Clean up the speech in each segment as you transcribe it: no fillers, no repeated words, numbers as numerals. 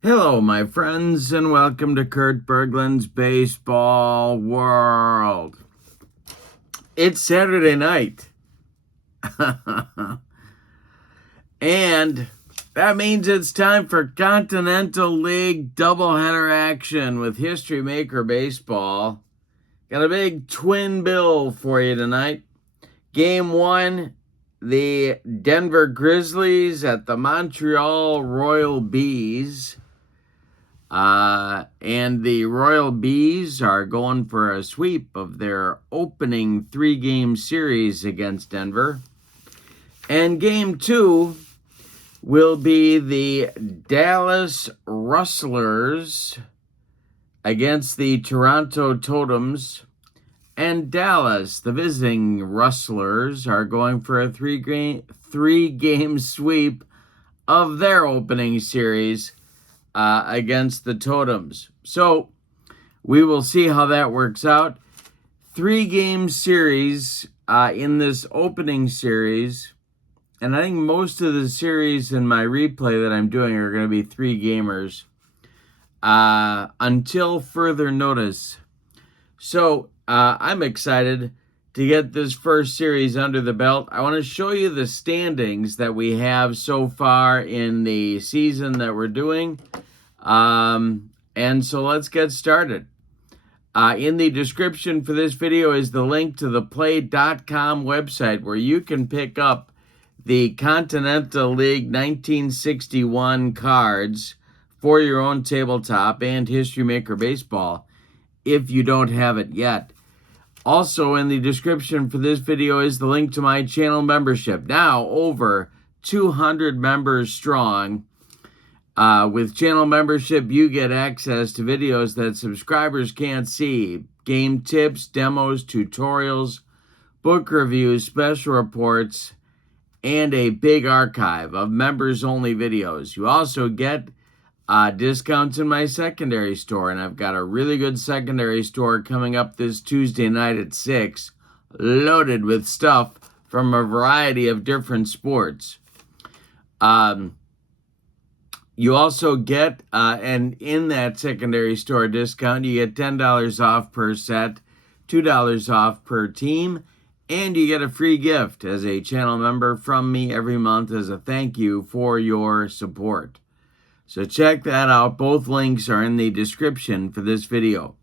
Hello, my friends, and welcome to Kurt Berglund's Baseball World. It's Saturday night, and that means it's time for Continental League doubleheader action with History Maker Baseball. Got a big twin bill for you tonight. Game 1, the Denver Grizzlies at the Montreal Royal Bees. And the Royal Bees are going for a sweep of their opening 3-game series against Denver. And game 2 will be the Dallas Rustlers against the Toronto Totems. And Dallas, the visiting Rustlers, are going for a three-game sweep of their opening series against the Totems. So we will see how that works out. 3-game series in this opening series. And I think most of the series in my replay that I'm doing are going to be 3-gamers until further notice. So I'm excited to get this first series under the belt. I want to show you the standings that we have so far in the season that we're doing. And so let's get started. In the description for this video is the link to the play.com website where you can pick up the Continental League 1961 cards for your own tabletop and History Maker Baseball if you don't have it yet. Also in the description for this video is the link to my channel membership. Now over 200 members strong. With channel membership, you get access to videos that subscribers can't see. Game tips, demos, tutorials, book reviews, special reports, and a big archive of members-only videos. You also get discounts in my secondary store, and I've got a really good secondary store coming up this Tuesday night at 6, loaded with stuff from a variety of different sports. You also get, and in that secondary store discount, you get $10 off per set, $2 off per team, and you get a free gift as a channel member from me every month as a thank you for your support. So check that out. Both links are in the description for this video.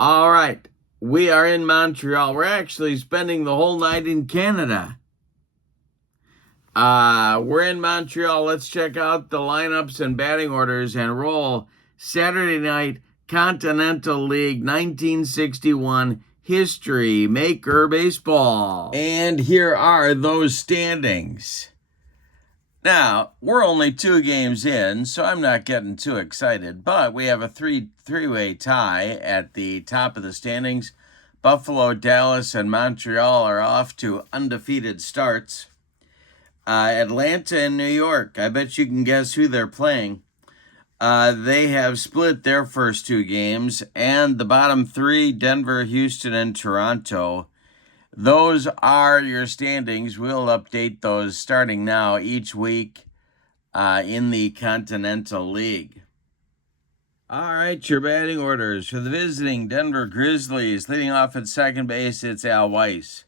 All right, we are in Montreal. We're actually spending the whole night in Canada. We're in Montreal. Let's check out the lineups and batting orders and roll Saturday night Continental League 1961 History Maker Baseball. And here are those standings. Now, we're only 2 games in, so I'm not getting too excited, but we have a three-way tie at the top of the standings. Buffalo, Dallas, and Montreal are off to undefeated starts. Atlanta and New York, I bet you can guess who they're playing. They have split their first 2 games, and the bottom 3, Denver, Houston, and Toronto. Those are your standings. We'll update those starting now each week in the Continental League. All right, your batting orders. For the visiting Denver Grizzlies, leading off at second base, it's Al Weiss.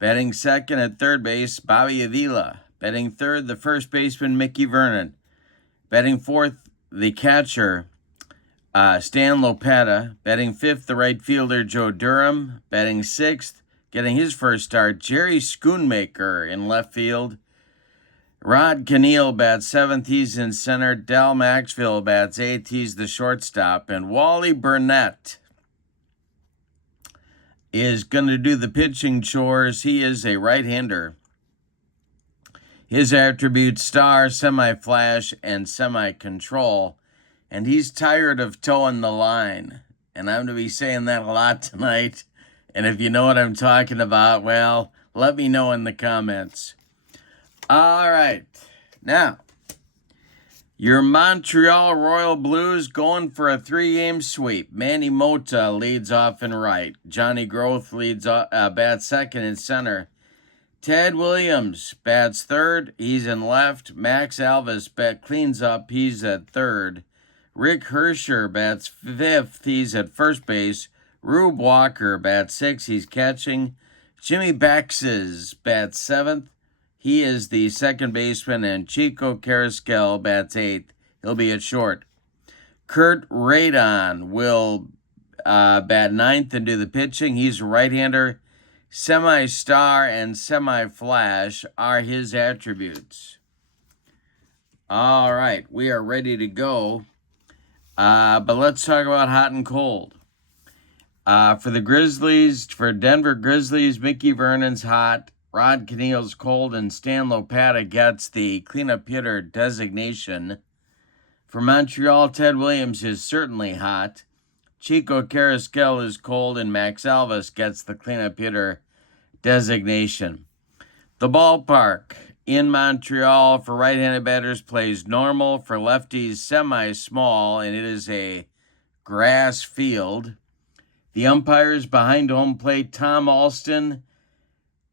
Batting second at third base, Bobby Avila. Batting third, the first baseman, Mickey Vernon. Batting fourth, the catcher, Stan Lopata. Batting fifth, the right fielder, Joe Durham. Batting sixth, getting his first start, Jerry Schoonmaker in left field. Rod Cannell bats seventh, he's in center. Del Maxville bats eighth, he's the shortstop. And Wally Burnett is going to do the pitching chores. He is a right-hander. His attributes: star, semi-flash, and semi-control. And he's tired of towing the line. And I'm going to be saying that a lot tonight. And if you know what I'm talking about, well, let me know in the comments. All right. Now, your Montreal Royal Blues going for a 3-game sweep. Manny Mota leads off in right. Johnny Groth bats second in center. Ted Williams bats third. He's in left. Max Alvis cleans up. He's at third. Rick Hersher bats fifth. He's at first base. Rube Walker bats sixth. He's catching. Jimmy Baxes bats seventh. He is the second baseman. And Chico Carrasquel bats eighth. He'll be at short. Kurt Radon will bat ninth and do the pitching. He's a right-hander. Semi-star and semi-flash are his attributes. All right, we are ready to go. But let's talk about hot and cold. For the Grizzlies, for Denver Grizzlies, Mickey Vernon's hot, Rod Caneal's cold, and Stan Lopata gets the cleanup hitter designation. For Montreal, Ted Williams is certainly hot. Chico Carrasquel is cold, and Max Alvis gets the cleanup hitter designation. The ballpark in Montreal for right-handed batters plays normal, for lefties semi-small, and it is a grass field. The umpires behind home plate, Tom Alston.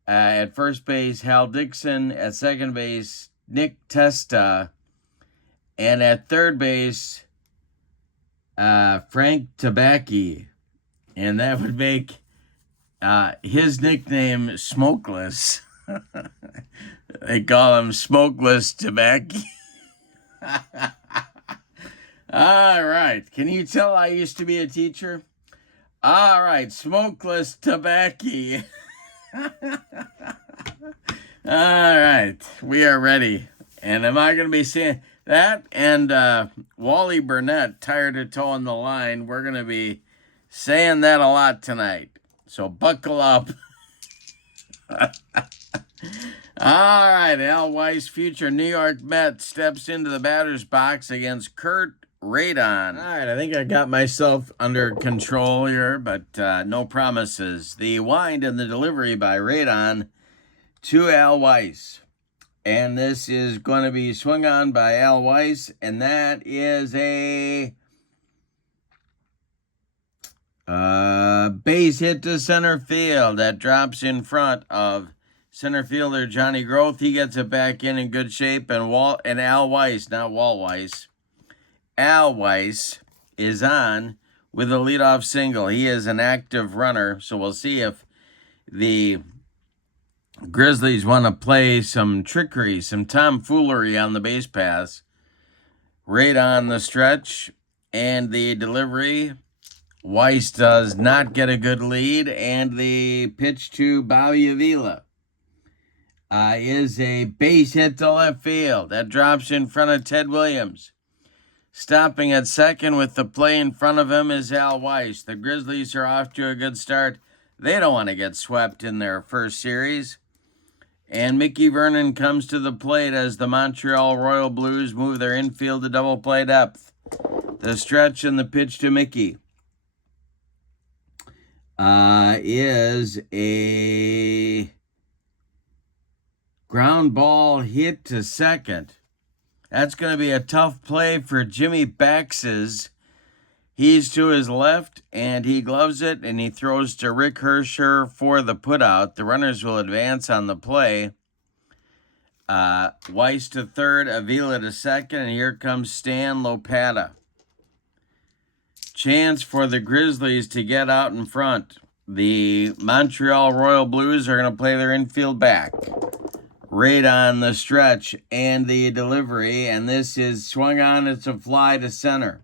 At first base, Hal Dixon. At second base, Nick Testa. And at third base, Frank Tabacchi. And that would make his nickname Smokeless. They call him Smokeless Tabacchi. All right. Can you tell I used to be a teacher? All right. Smokeless Tabacchi. All right. We are ready. And am I going to be saying that? And Wally Burnett, tired of towing the line. We're going to be saying that a lot tonight. So buckle up. All right, Al Weiss, future New York Met, steps into the batter's box against Kurt Radon. All right, I think I got myself under control here, but no promises. The wind and the delivery by Radon to Al Weiss. And this is going to be swung on by Al Weiss, and that is a base hit to center field. That drops in front of center fielder Johnny Groth. He gets it back in good shape, and Al Weiss, not Walt Weiss, Al Weiss is on with a leadoff single. He is an active runner, so we'll see if the Grizzlies want to play some trickery, some tomfoolery on the base pass. Right on the stretch and the delivery. Weiss does not get a good lead, and the pitch to Bobby Avila is a base hit to left field. That drops in front of Ted Williams. Stopping at second with the play in front of him is Al Weiss. The Grizzlies are off to a good start. They don't want to get swept in their first series. And Mickey Vernon comes to the plate as the Montreal Royal Blues move their infield to double play depth. The stretch and the pitch to Mickey is a ground ball hit to second. That's going to be a tough play for Jimmy Baxes. He's to his left, and he gloves it, and he throws to Rick Hersher for the putout. The runners will advance on the play. Weiss to third, Avila to second, and here comes Stan Lopata. Chance for the Grizzlies to get out in front. The Montreal Royal Blues are going to play their infield back. Right on the stretch and the delivery, and this is swung on. It's a fly to center.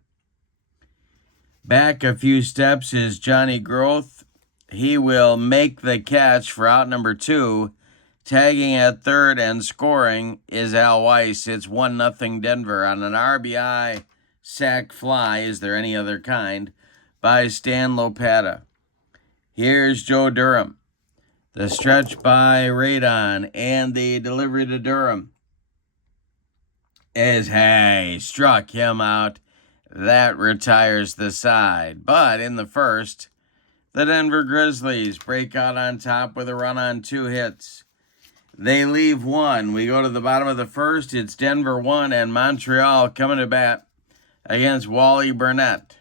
Back a few steps is Johnny Groth. He will make the catch for out number 2. Tagging at third and scoring is Al Weiss. It's 1-0 Denver on an RBI sac fly, is there any other kind, by Stan Lopata. Here's Joe Durham. The stretch by Radon and the delivery to Durham is, hey, struck him out. That retires the side. But in the first, the Denver Grizzlies break out on top with a run on 2 hits. They leave 1. We go to the bottom of the first. It's Denver 1 and Montreal coming to bat against Wally Burnett.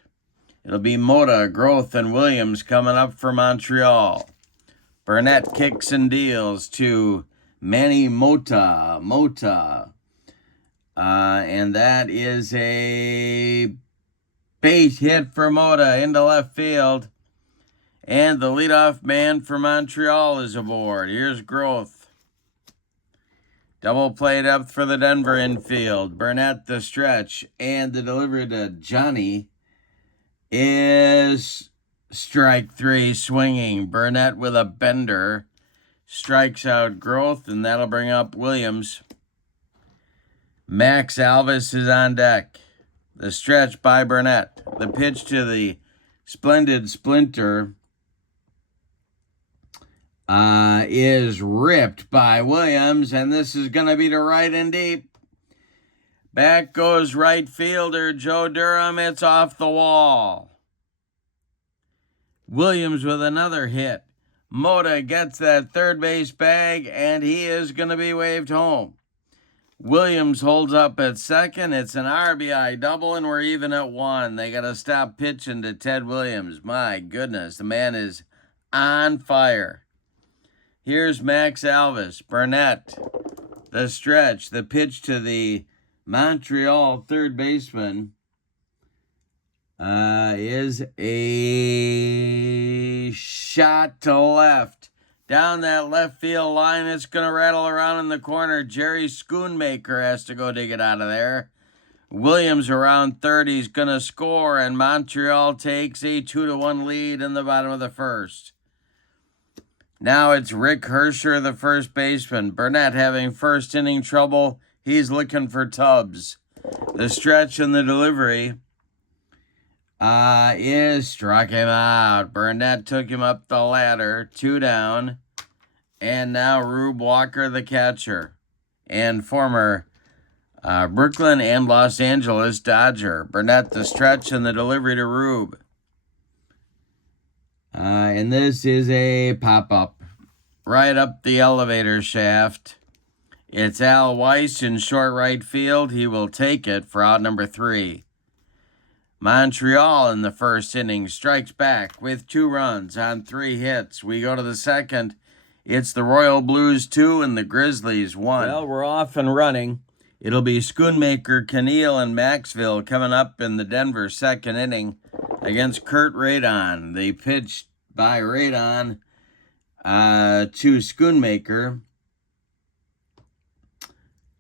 It'll be Mota, Groth, and Williams coming up for Montreal. Burnett kicks and deals to Manny Mota. And that is a base hit for Mota into left field. And the leadoff man for Montreal is aboard. Here's Growth. Double play depth for the Denver infield. Burnett the stretch. And the delivery to Johnny is strike 3 swinging. Burnett with a bender. Strikes out Growth, and that'll bring up Williams. Max Alvis is on deck. The stretch by Burnett. The pitch to the splendid Splinter is ripped by Williams, and this is going to be to right and deep. Back goes right fielder Joe Durham. It's off the wall. Williams with another hit. Mota gets that third base bag, and he is going to be waved home. Williams holds up at second. It's an RBI double, and we're even at 1. They got to stop pitching to Ted Williams. My goodness, the man is on fire. Here's Max Alvis. Burnett, the stretch, the pitch to the Montreal third baseman is a shot to left. Down that left field line, it's going to rattle around in the corner. Jerry Schoonmaker has to go dig it out of there. Williams around third. He's going to score, and Montreal takes a 2-1 lead in the bottom of the first. Now it's Rick Hersher, the first baseman. Burnett having first inning trouble. He's looking for Tubbs. The stretch and the delivery is struck him out. Burnett took him up the ladder, 2 down. And now Rube Walker, the catcher, and former Brooklyn and Los Angeles Dodger. Burnett the stretch and the delivery to Rube. And this is a pop-up right up the elevator shaft. It's Al Weiss in short right field. He will take it for out number 3. Montreal in the first inning strikes back with 2 runs on 3 hits. We go to the second. It's the Royal Blues 2 and the Grizzlies 1. Well, we're off and running. It'll be Schoonmaker, Keneal, and Maxville coming up in the Denver second inning against Kurt Radon. They pitched by Radon to Schoonmaker.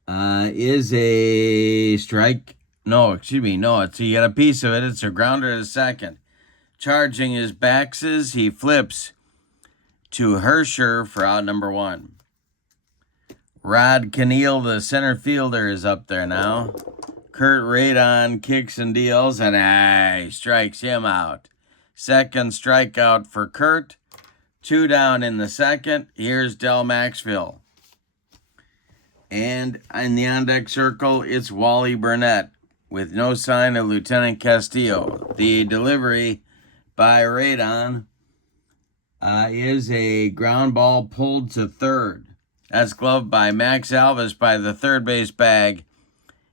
Is a strike. No, he got a piece of it. It's a grounder to second. Charging his Baxes, he flips to Hersher for out number 1. Rod Keneal, the center fielder, is up there now. Kurt Radon kicks and deals, and he strikes him out. Second strikeout for Kurt. 2 down in the second. Here's Del Maxville. And in the on-deck circle, it's Wally Burnett with no sign of Lieutenant Castillo. The delivery by Radon is a ground ball pulled to third. That's gloved by Max Alvis by the third base bag.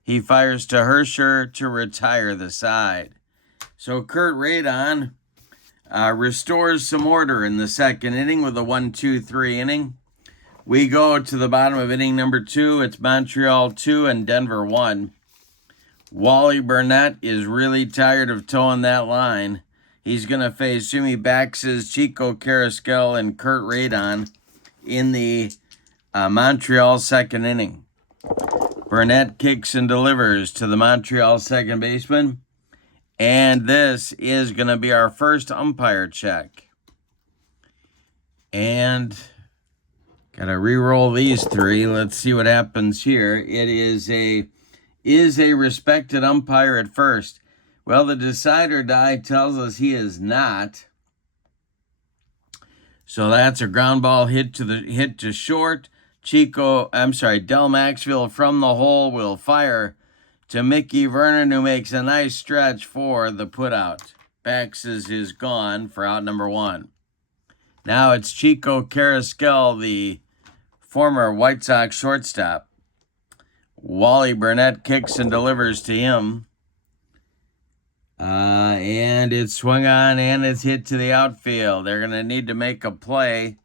He fires to Hersher to retire the side. So Kurt Radon restores some order in the second inning with a 1-2-3 inning. We go to the bottom of inning number 2. It's Montreal 2 and Denver 1. Wally Burnett is really tired of towing that line. He's going to face Jimmy Baxes, Chico Carrasquel, and Kurt Radon in the Montreal second inning. Burnett kicks and delivers to the Montreal second baseman. And this is going to be our first umpire check. And got to re-roll these 3. Let's see what happens here. It is a respected umpire at first. Well, the decider die tells us he is not. So that's a ground ball hit to short. Del Maxville from the hole will fire to Mickey Vernon, who makes a nice stretch for the putout. Baxes is gone for out number 1. Now it's Chico Carrasquel, the former White Sox shortstop. Wally Burnett kicks and delivers to him. And it's swung on and it's hit to the outfield. They're going to need to make a play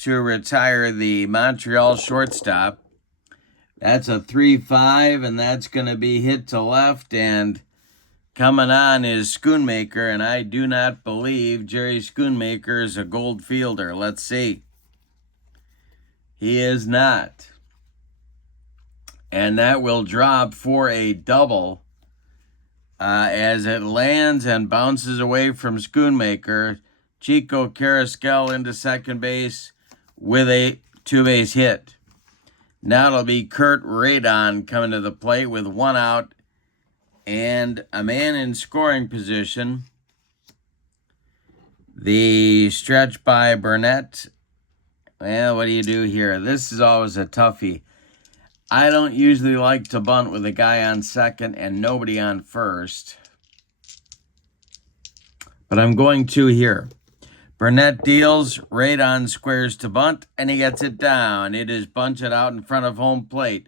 to retire the Montreal shortstop. That's a 3-5, and that's going to be hit to left, and coming on is Schoonmaker, and I do not believe Jerry Schoonmaker is a gold fielder. Let's see. He is not. And that will drop for a double as it lands and bounces away from Schoonmaker. Chico Carrasquel into second base with a two-base hit. Now it'll be Kurt Radon coming to the plate with one out and a man in scoring position. The stretch by Burnett. Well, what do you do here? This is always a toughie. I don't usually like to bunt with a guy on second and nobody on first, but I'm going to here. Burnett deals, Radon squares to bunt, and he gets it down. It is bunted out in front of home plate.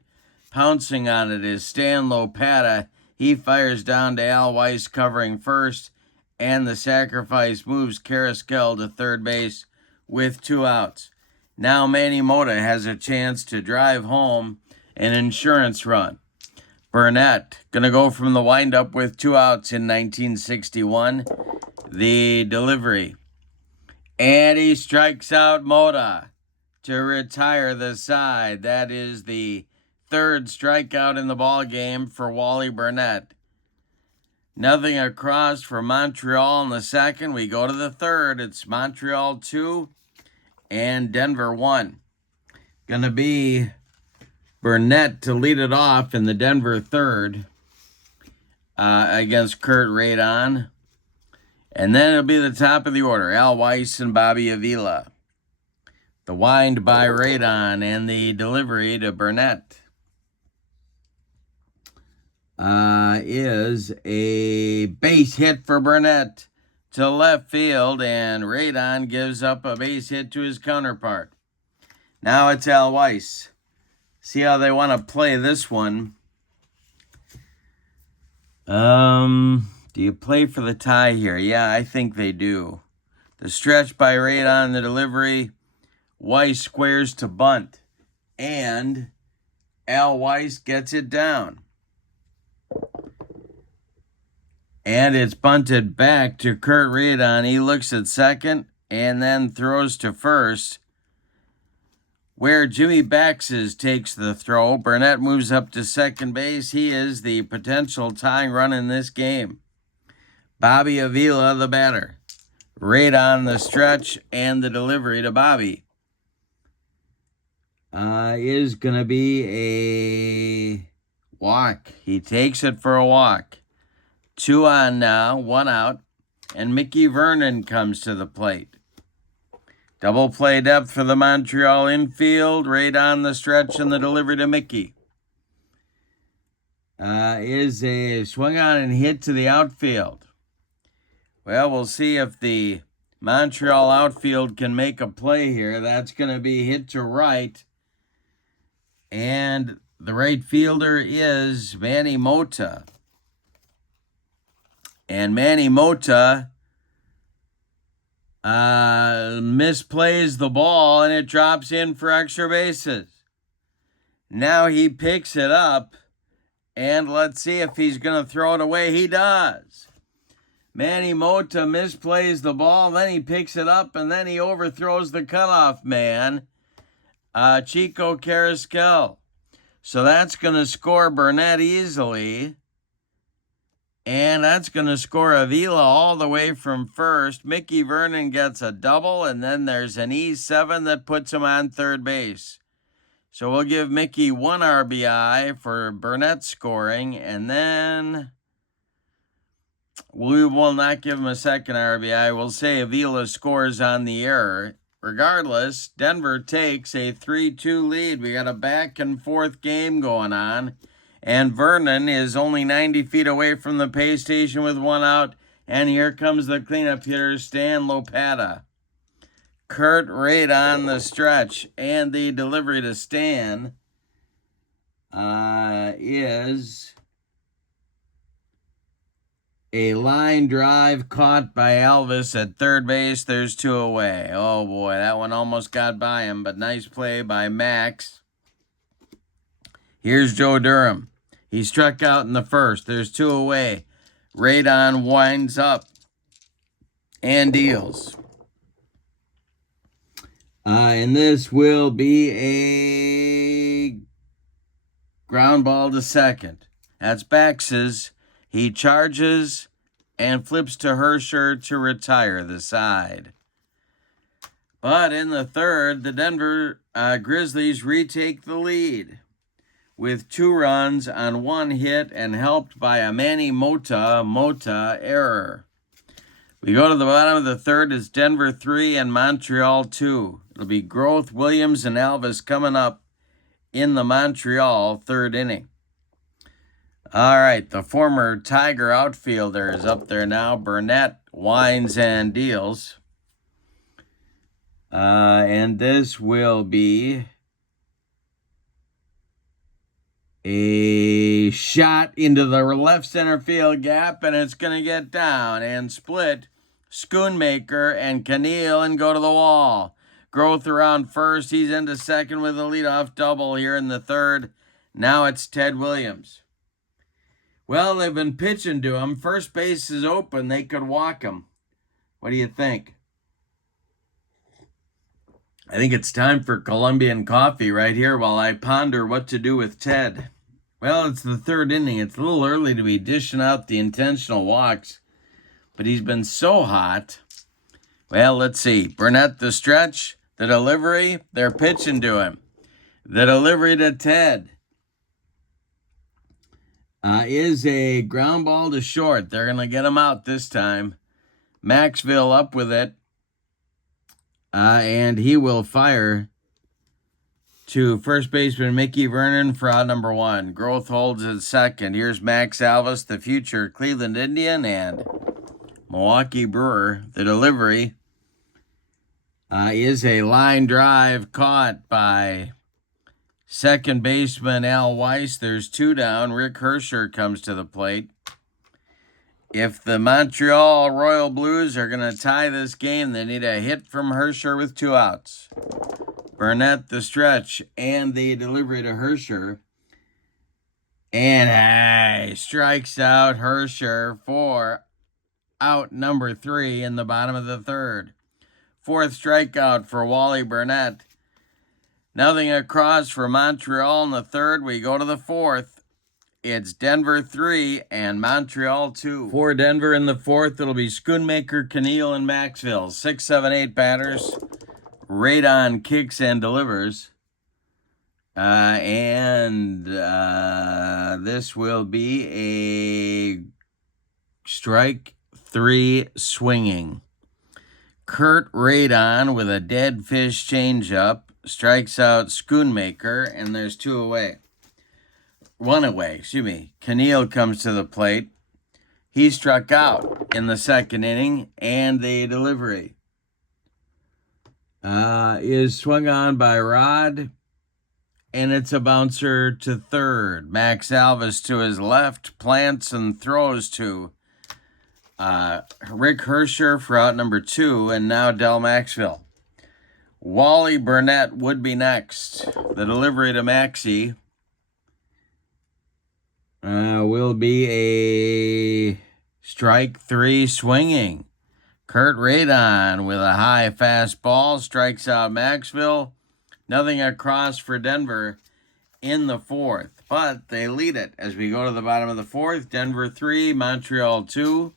Pouncing on it is Stan Lopata. He fires down to Al Weiss covering first, and the sacrifice moves Carrasquel to third base with 2 outs. Now Manny Mota has a chance to drive home an insurance run. Burnett going to go from the windup with 2 outs in 1961. The delivery. And he strikes out Mota to retire the side. That is the 3rd strikeout in the ball game for Wally Burnett. Nothing across for Montreal in the 2nd. We go to the 3rd. It's Montreal 2 and Denver 1. Going to be Burnett to lead it off in the Denver 3rd against Kurt Radon. And then it'll be the top of the order, Al Weiss and Bobby Avila. The wind by Radon and the delivery to Burnett is a base hit for Burnett to left field, and Radon gives up a base hit to his counterpart. Now it's Al Weiss. See how they want to play this one. Do you play for the tie here? Yeah, I think they do. The stretch by Radon, the delivery. Weiss squares to bunt. And Al Weiss gets it down. And it's bunted back to Kurt Radon. He looks at second and then throws to first, where Jimmy Baxes takes the throw. Burnett moves up to second base. He is the potential tying run in this game. Bobby Avila, the batter. Radon, the stretch, and the delivery to Bobby is going to be a walk. He takes it for a walk. 2 on now, 1 out, and Mickey Vernon comes to the plate. Double play depth for the Montreal infield. Radon, the stretch, and the delivery to Mickey is a swing on and hit to the outfield. Well, we'll see if the Montreal outfield can make a play here. That's going to be hit to right. And the right fielder is Manny Mota. And Manny Mota misplays the ball, and it drops in for extra bases. Now he picks it up, and let's see if he's going to throw it away. He does. Manny Mota misplays the ball, then he picks it up, and then he overthrows the cutoff man, Chico Carrasquel. So that's going to score Burnett easily, and that's going to score Avila all the way from first. Mickey Vernon gets a double, and then there's an E7 that puts him on third base. So we'll give Mickey 1 RBI for Burnett scoring, and then we will not give him a second RBI. We'll say Avila scores on the error. Regardless, Denver takes a 3-2 lead. We got a back and forth game going on. And Vernon is only 90 feet away from the pay station with 1 out. And here comes the cleanup hitter, Stan Lopata. Kurt Radon the stretch, and the delivery to Stan is A line drive caught by Elvis at third base. There's 2 away. Oh boy, that one almost got by him, but nice play by Max. Here's Joe Durham. He struck out in the first. There's 2 away. Radon winds up and deals. And this will be a ground ball to second. That's Bax's. He charges and flips to Hersher to retire the side. But in the third, the Denver Grizzlies retake the lead with 2 runs on 1 hit and helped by a Manny Mota error. We go to the bottom of the third. It's Denver 3 and Montreal 2. It'll be Groth, Williams, and Elvis coming up in the Montreal third inning. All right, the former Tiger outfielder is up there now. Burnett winds and deals. And this will be a shot into the left center field gap, and it's going to get down and split Schoonmaker and Keneal and go to the wall. Groth around first. He's into second with a leadoff double here in the third. Now it's Ted Williams. Well, they've been pitching to him. First base is open. They could walk him. What do you think? I think it's time for Colombian coffee right here while I ponder what to do with Ted. Well, it's the third inning. It's a little early to be dishing out the intentional walks, but he's been so hot. Well, let's see. Burnett the stretch, the delivery, they're pitching to him. The delivery to Ted is a ground ball to short. They're going to get him out this time. Maxville up with it. And he will fire to first baseman Mickey Vernon for out number 1. Groth holds at second. Here's Max Alvis, the future Cleveland Indian and Milwaukee Brewer. The delivery is a line drive caught by second baseman Al Weiss. There's 2 down. Rick Hersher comes to the plate. If the Montreal Royal Blues are going to tie this game, they need a hit from Hersher with 2 outs. Burnett the stretch and the delivery to Hersher. And strikes out Hersher for out number 3 in the bottom of the third. 4th strikeout for Wally Burnett. Nothing across for Montreal in the third. We go to the 4th. It's Denver 3 and Montreal 2. For Denver in the 4th, it'll be Schoonmaker, Keneal, and Maxville. 6, 7, 8 batters. Radon kicks and delivers. This will be a strike 3 swinging. Kurt Radon with a dead fish changeup strikes out Schoonmaker, and there's 2 away. 1 away, Keneal comes to the plate. He struck out in the second inning, and the delivery is swung on by Rod, and it's a bouncer to third. Max Alvis to his left, plants and throws to Rick Hersher for out number 2, and now Del Maxville. Wally Burnett would be next. The delivery to Maxie will be a strike 3 swinging. Kurt Radon with a high fastball strikes out Maxville. Nothing across for Denver in the 4th, but they lead it as we go to the bottom of the 4th. Denver 3, Montreal 2.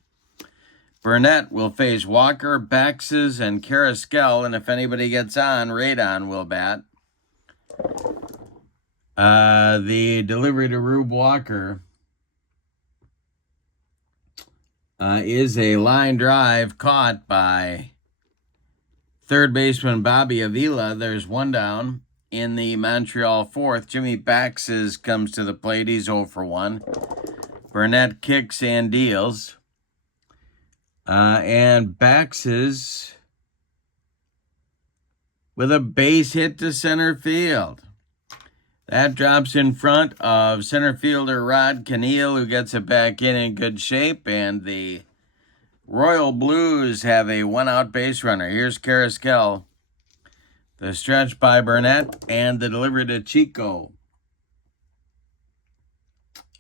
Burnett will face Walker, Baxes, and Carrasquel, and if anybody gets on, Radon will bat. The delivery to Rube Walker is a line drive caught by third baseman Bobby Avila. There's 1 down in the Montreal 4th. Jimmy Baxes comes to the plate. He's 0 for 1. Burnett kicks and deals. And Baxes with a base hit to center field. That drops in front of center fielder Rod Keneal, who gets it back in good shape, and the Royal Blues have a one-out base runner. Here's Carrasquel. The stretch by Burnett, and the delivery to Chico.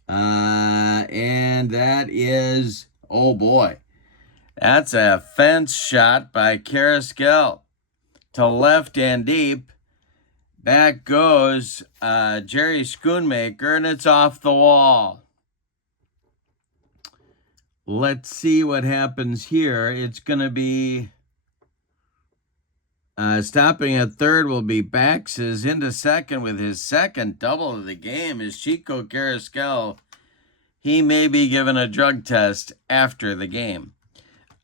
And that is, oh boy, that's a fence shot by Carrasquel to left and deep. Back goes Jerry Schoonmaker, and it's off the wall. Let's see what happens here. It's going to be stopping at third will be Baxes. Into second with his second double of the game is Chico Carrasquel. He may be given a drug test after the game.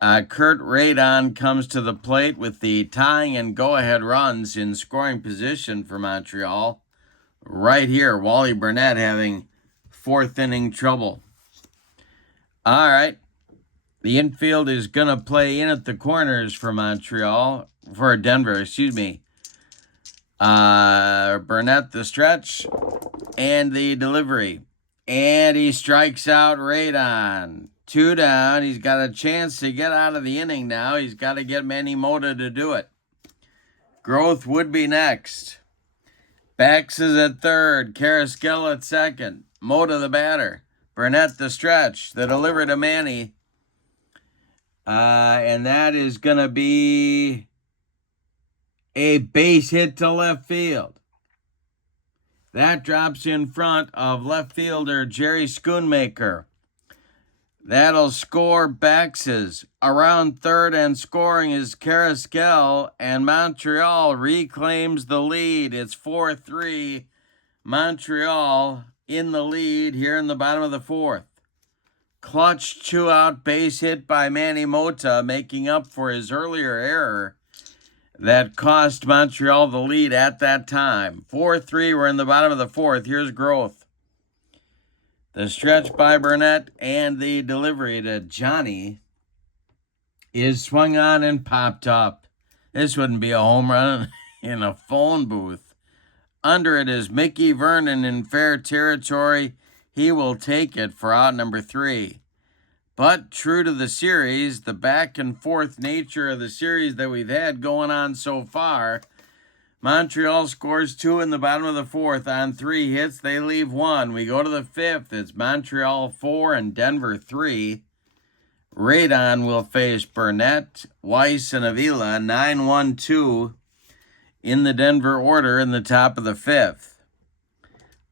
Kurt Radon comes to the plate with the tying and go-ahead runs in scoring position for Montreal. Right here, Wally Burnett having fourth inning trouble. All right. The infield is going to play in at the corners for Denver, excuse me. Burnett the stretch and the delivery. And he strikes out Radon. 2 down. He's got a chance to get out of the inning now. He's got to get Manny Mota to do it. Growth would be next. Bax is at third. Carrasquel at second. Mota the batter. Burnett the stretch. The delivery to Manny. And that is going to be a base hit to left field. That drops in front of left fielder Jerry Schoonmaker. That'll score Baxes. Around third and scoring is Carrasquel, and Montreal reclaims the lead. It's 4-3. Montreal in the lead here in the bottom of the fourth. Clutch 2-out base hit by Manny Mota, making up for his earlier error that cost Montreal the lead at that time. 4-3, we're in the bottom of the fourth. Here's Growth. The stretch by Burnett and the delivery to Johnny is swung on and popped up. This wouldn't be a home run in a phone booth. Under it is Mickey Vernon in fair territory. He will take it for out number 3. But true to the series, the back and forth nature of the series that we've had going on so far, Montreal scores 2 in the bottom of the fourth on 3 hits. They leave 1. We go to the fifth. It's Montreal 4 and Denver 3. Radon will face Burnett, Weiss, and Avila. 9-1-2 in the Denver order in the top of the fifth.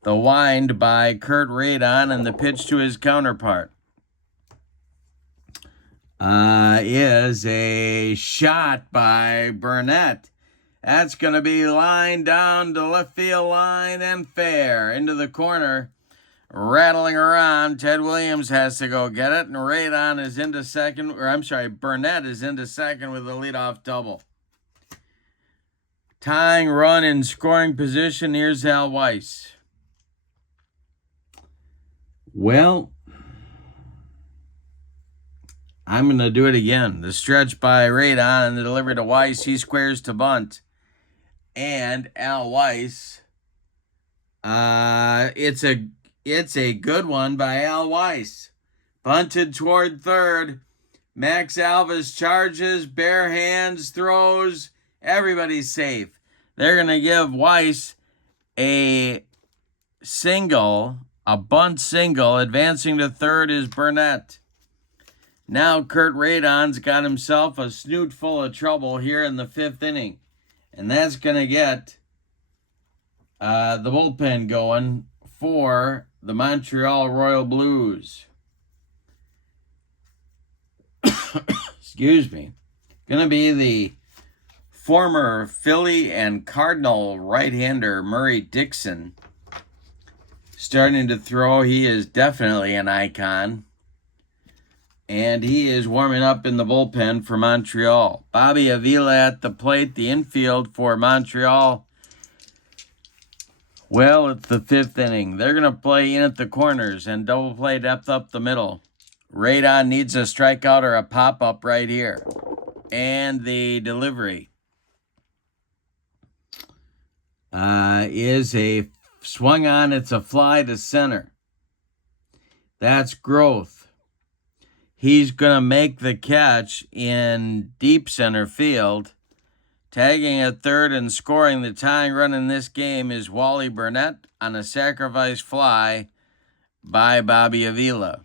The wind by Kurt Radon and the pitch to his counterpart is a shot by Burnett. That's going to be line down to left field line and fair into the corner. Rattling around, Ted Williams has to go get it, and Radon is into second, Burnett is into second with a leadoff double. Tying run in scoring position, here's Al Weiss. Well, I'm going to do it again. The stretch by Radon and the delivery to Weiss. He squares to bunt. And Al Weiss, it's a good one by Al Weiss. Bunted toward third. Max Alvis charges, bare hands, throws. Everybody's safe. They're going to give Weiss a single, a bunt single. Advancing to third is Burnett. Now Kurt Radon's got himself a snoot full of trouble here in the 5th inning. And that's going to get the bullpen going for the Montreal Royal Blues. Excuse me. Going to be the former Philly and Cardinal right-hander Murray Dixon. Starting to throw. He is definitely an icon. And he is warming up in the bullpen for Montreal. Bobby Avila at the plate, the infield for Montreal. Well, it's the 5th inning. They're going to play in at the corners and double play depth up the middle. Radon needs a strikeout or a pop-up right here. And the delivery is a Swung on, it's a fly to center. That's Growth. He's going to make the catch in deep center field. Tagging at third and scoring the tying run in this game is Wally Burnett on a sacrifice fly by Bobby Avila.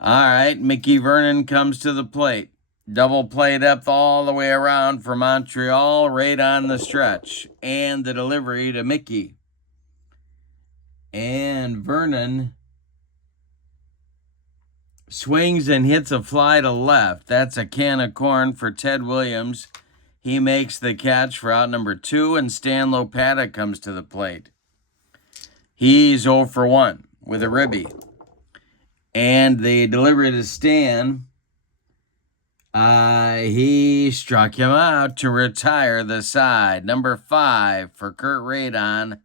All right, Mickey Vernon comes to the plate. Double play depth all the way around for Montreal, right on the stretch. And the delivery to Mickey. And Vernon swings and hits a fly to left. That's a can of corn for Ted Williams. He makes the catch for out number 2, and Stan Lopata comes to the plate. He's 0 for 1 with a ribby. And the delivery to Stan, he struck him out to retire the side. Number 5 for Kurt Radon.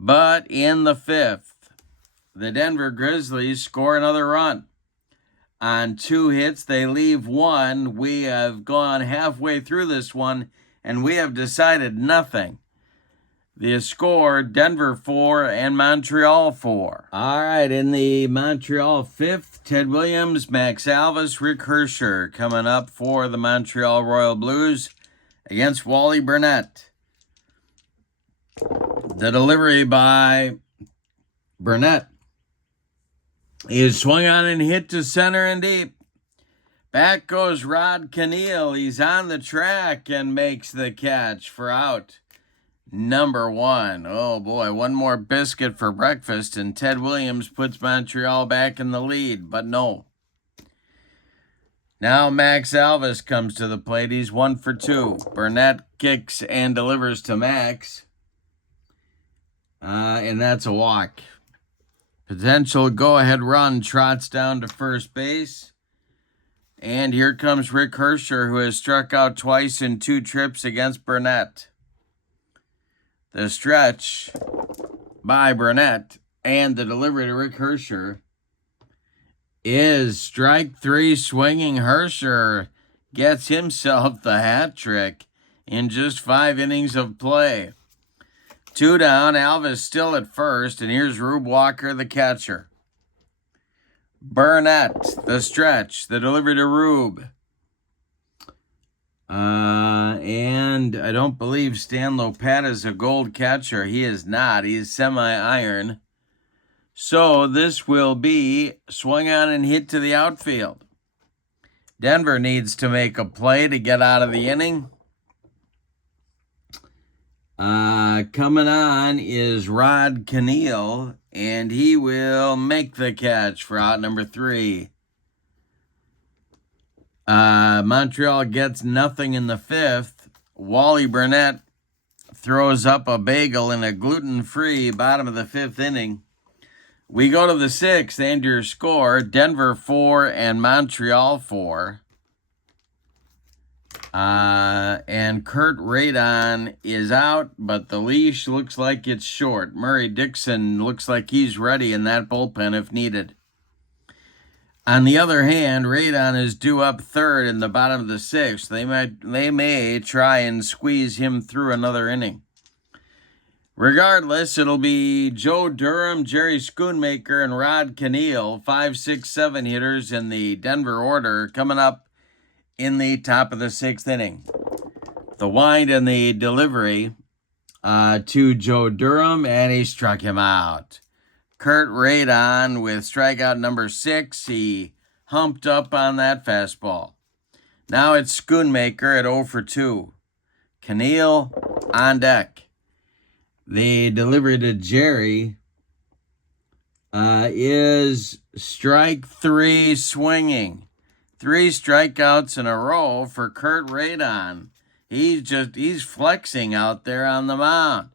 But in the 5th, the Denver Grizzlies score another run. On 2 hits, they leave 1. We have gone halfway through this one, and we have decided nothing. The score, Denver 4 and Montreal 4. All right, in the Montreal 5th, Ted Williams, Max Alvis, Rick Herscher coming up for the Montreal Royal Blues against Wally Burnett. The delivery by Burnett is swung on and hit to center and deep. Back goes Rod Keneal. He's on the track and makes the catch for out number 1. Oh boy, one more biscuit for breakfast, and Ted Williams puts Montreal back in the lead, but no. Now Max Alvis comes to the plate. He's 1 for 2. Burnett kicks and delivers to Max. And that's a walk. Potential go-ahead run trots down to first base. And here comes Rick Herscher, who has struck out twice in 2 trips against Burnett. The stretch by Burnett and the delivery to Rick Herscher is strike 3. Swinging Herscher gets himself the hat trick in just 5 innings of play. 2 down, Alvis still at first, and here's Rube Walker, the catcher. Burnett, the stretch, the delivery to Rube. And I don't believe Stan Lopata is a gold catcher. He is not. He is semi-iron. So this will be swung on and hit to the outfield. Denver needs to make a play to get out of the inning. Coming on is Rod Keneal, and he will make the catch for out number 3. Montreal gets nothing in the 5th. Wally Burnett throws up a bagel in a gluten-free bottom of the 5th inning. We go to the 6th, and your score, Denver 4 and Montreal 4. And Kurt Radon is out, but the leash looks like it's short. Murray Dixon looks like he's ready in that bullpen if needed. On the other hand, Radon is due up 3rd in the bottom of the 6th. They may try and squeeze him through another inning. Regardless, it'll be Joe Durham, Jerry Schoonmaker, and Rod Keneal, 5, 6, 7 hitters in the Denver order, coming up in the top of the 6th inning. The wind and the delivery to Joe Durham, and he struck him out. Kurt Radon with strikeout number 6. He humped up on that fastball. Now it's Schoonmaker at 0 for 2. Keneal on deck. The delivery to Jerry is strike 3 swinging. 3 strikeouts in a row for Kurt Radon. He's flexing out there on the mound.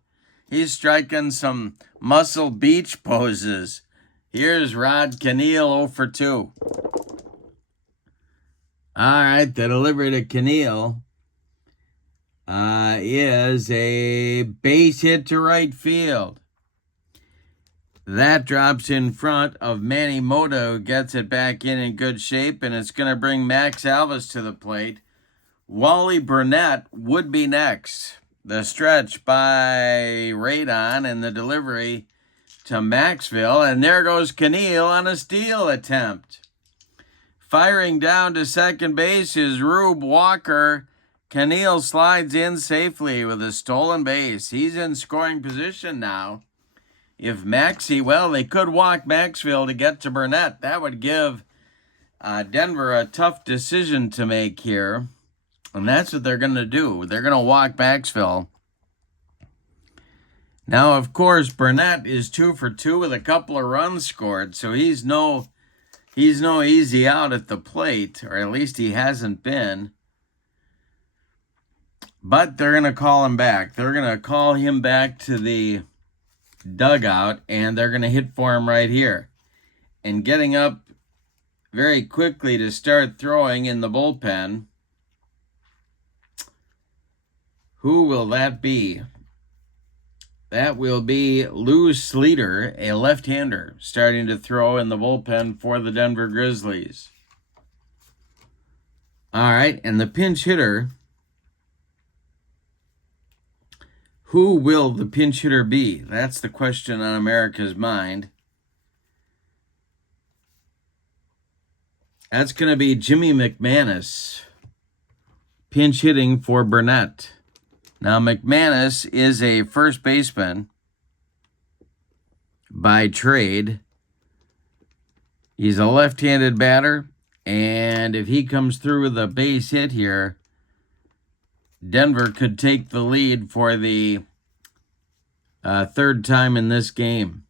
He's striking some Muscle Beach poses. Here's Rod Keneal 0 for 2. All right, the delivery to Keneal is a base hit to right field. That drops in front of Manny Mota, who gets it back in good shape, and it's going to bring Max Alvis to the plate. Wally Burnett would be next. The stretch by Radon and the delivery to Maxville. And there goes Keneal on a steal attempt. Firing down to second base is Rube Walker. Keneal slides in safely with a stolen base. He's in scoring position now. If well, they could walk Maxville to get to Burnett. That would give Denver a tough decision to make here. And that's what they're going to do. They're going to walk Maxville. Now, of course, Burnett is 2 for 2 with a couple of runs scored. So he's no easy out at the plate, or at least he hasn't been. But they're going to call him back. They're going to call him back to the dugout, and they're going to hit for him right here. And getting up very quickly to start throwing in the bullpen. Who will that be? That will be Lou Sleeter, a left-hander, starting to throw in the bullpen for the Denver Grizzlies. All right, and the pinch hitter. Who will the pinch hitter be? That's the question on America's mind. That's going to be Jimmy McManus, pinch hitting for Burnett. Now, McManus is a first baseman by trade. He's a left-handed batter, and if he comes through with a base hit here, Denver could take the lead for the third time in this game.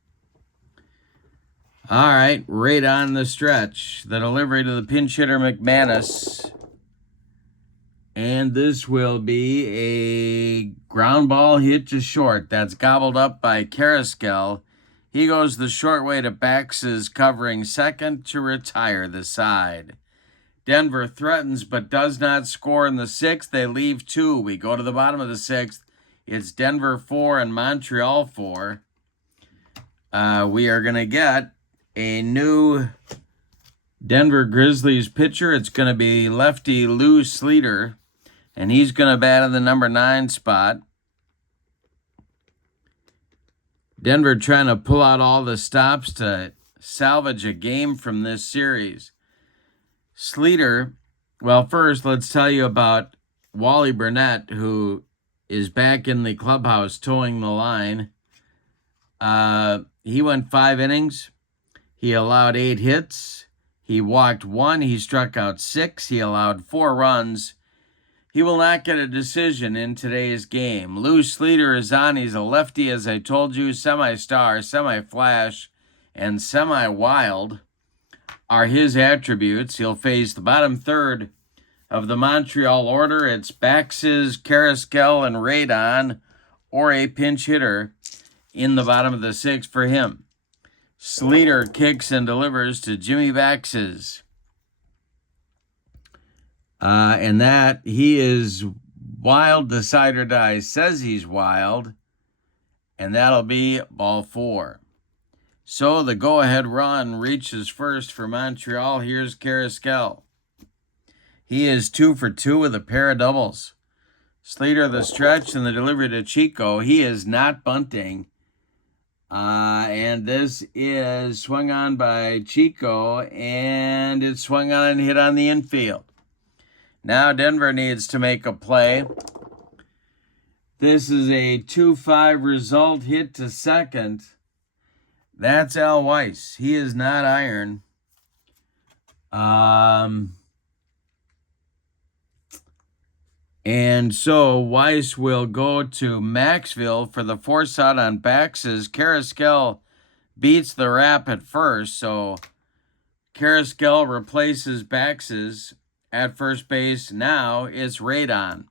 All right, right on the stretch. The delivery to the pinch hitter, McManus. And this will be a ground ball hit to short. That's gobbled up by Carrasquel. He goes the short way to Bax's covering second to retire the side. Denver threatens but does not score in the sixth. They leave 2. We go to the bottom of the sixth. It's Denver 4 and Montreal 4. We are going to get a new Denver Grizzlies pitcher. It's going to be lefty Lou Sleeter, and he's going to bat in the number 9 spot. Denver trying to pull out all the stops to salvage a game from this series. Sleeter, well, first, let's tell you about Wally Burnett, who is back in the clubhouse towing the line. He went 5 innings. He allowed 8 hits. He walked 1. He struck out 6. He allowed 4 runs. He will not get a decision in today's game. Lou Sleeter is on. He's a lefty, as I told you, semi-star, semi-flash, and semi-wild are his attributes. He'll face the bottom third of the Montreal order. It's Baxes, Carrasquel, and Radon, or a pinch hitter in the bottom of the 6th for him. Sleeter kicks and delivers to Jimmy Baxes. And that he is wild, decide or die, says he's wild, and that'll be ball 4. So the go-ahead run reaches first for Montreal. Here's Carrasquel. He is 2 for 2 with a pair of doubles. Sleeter the stretch and the delivery to Chico. He is not bunting. And this is swung on by Chico, and it's swung on and hit on the infield. Now Denver needs to make a play. This is a 2-5 result, hit to second. That's Al Weiss. He is not iron. And so Weiss will go to Maxville for the force out on Baxes. Carrasquel beats the rap at first, so Carrasquel replaces Baxes at first base. Now it's Radon.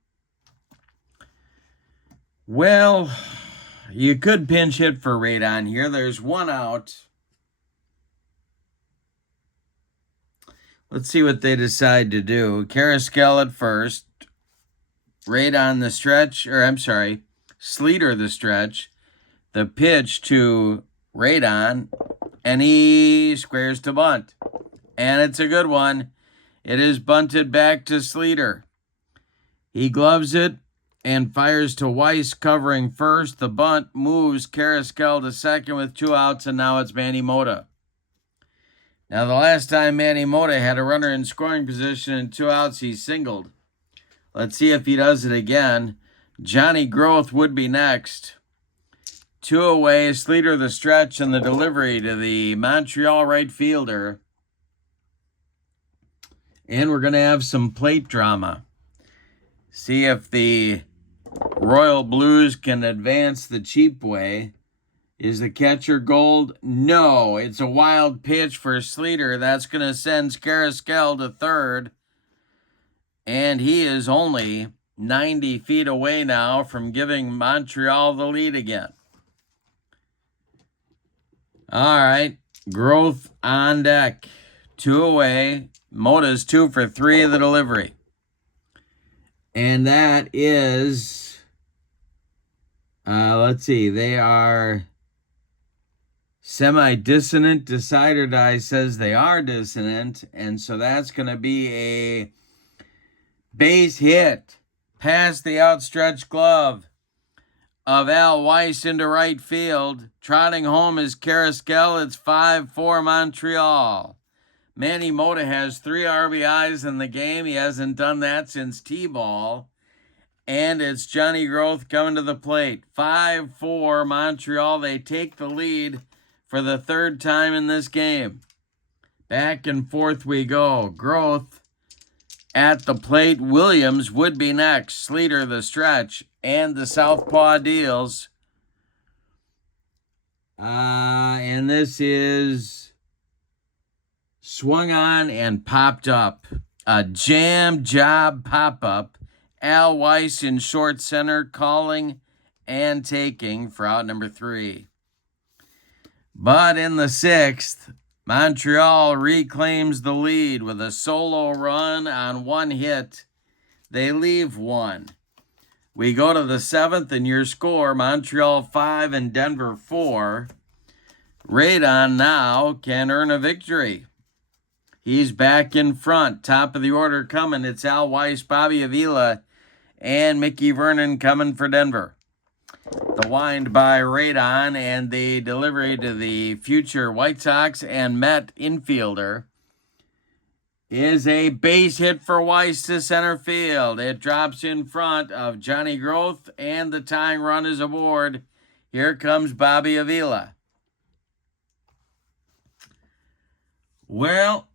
Well, you could pinch hit for Radon here. There's 1 out. Let's see what they decide to do. Carrasquel at first. Radon the stretch, Sleeter the stretch. The pitch to Radon, and he squares to bunt. And it's a good one. It is bunted back to Sleeter. He gloves it, and fires to Weiss covering first. The bunt moves Carrasquel to second with 2 outs, and now it's Manny Mota. Now, the last time Manny Mota had a runner in scoring position and 2 outs, he singled. Let's see if he does it again. Johnny Groth would be next. 2 away, Sleeter the stretch and the delivery to the Montreal right fielder. And we're going to have some plate drama. See if the Royal Blues can advance the cheap way. Is the catcher gold? No, it's a wild pitch for Sleeter. That's going to send Carrasquel to third. And he is only 90 feet away now from giving Montreal the lead again. All right, Groth on deck. 2 away. Mota's 2 for 3 of the delivery. And that is, let's see, they are semi-dissonant. Decide or Die says they are dissonant. And so that's going to be a base hit past the outstretched glove of Al Weiss into right field. Trotting home is Carrasquel. It's 5-4 Montreal. Manny Mota has 3 RBIs in the game. He hasn't done that since T-ball. And it's Johnny Groth coming to the plate. 5-4 Montreal. They take the lead for the 3rd time in this game. Back and forth we go. Groth at the plate. Williams would be next. Sleeter the stretch. And the southpaw deals. And this is swung on and popped up. A jam job pop-up. Al Weiss in short center, calling and taking for out number 3. But in the 6th, Montreal reclaims the lead with a solo run on 1 hit. They leave 1. We go to the 7th, and your score, Montreal 5 and Denver 4. Radon now can earn a victory. He's back in front. Top of the order coming. It's Al Weiss, Bobby Avila, and Mickey Vernon coming for Denver. The wind by Radon and the delivery to the future White Sox and Met infielder is a base hit for Weiss to center field. It drops in front of Johnny Groth, and the tying run is aboard. Here comes Bobby Avila. Well,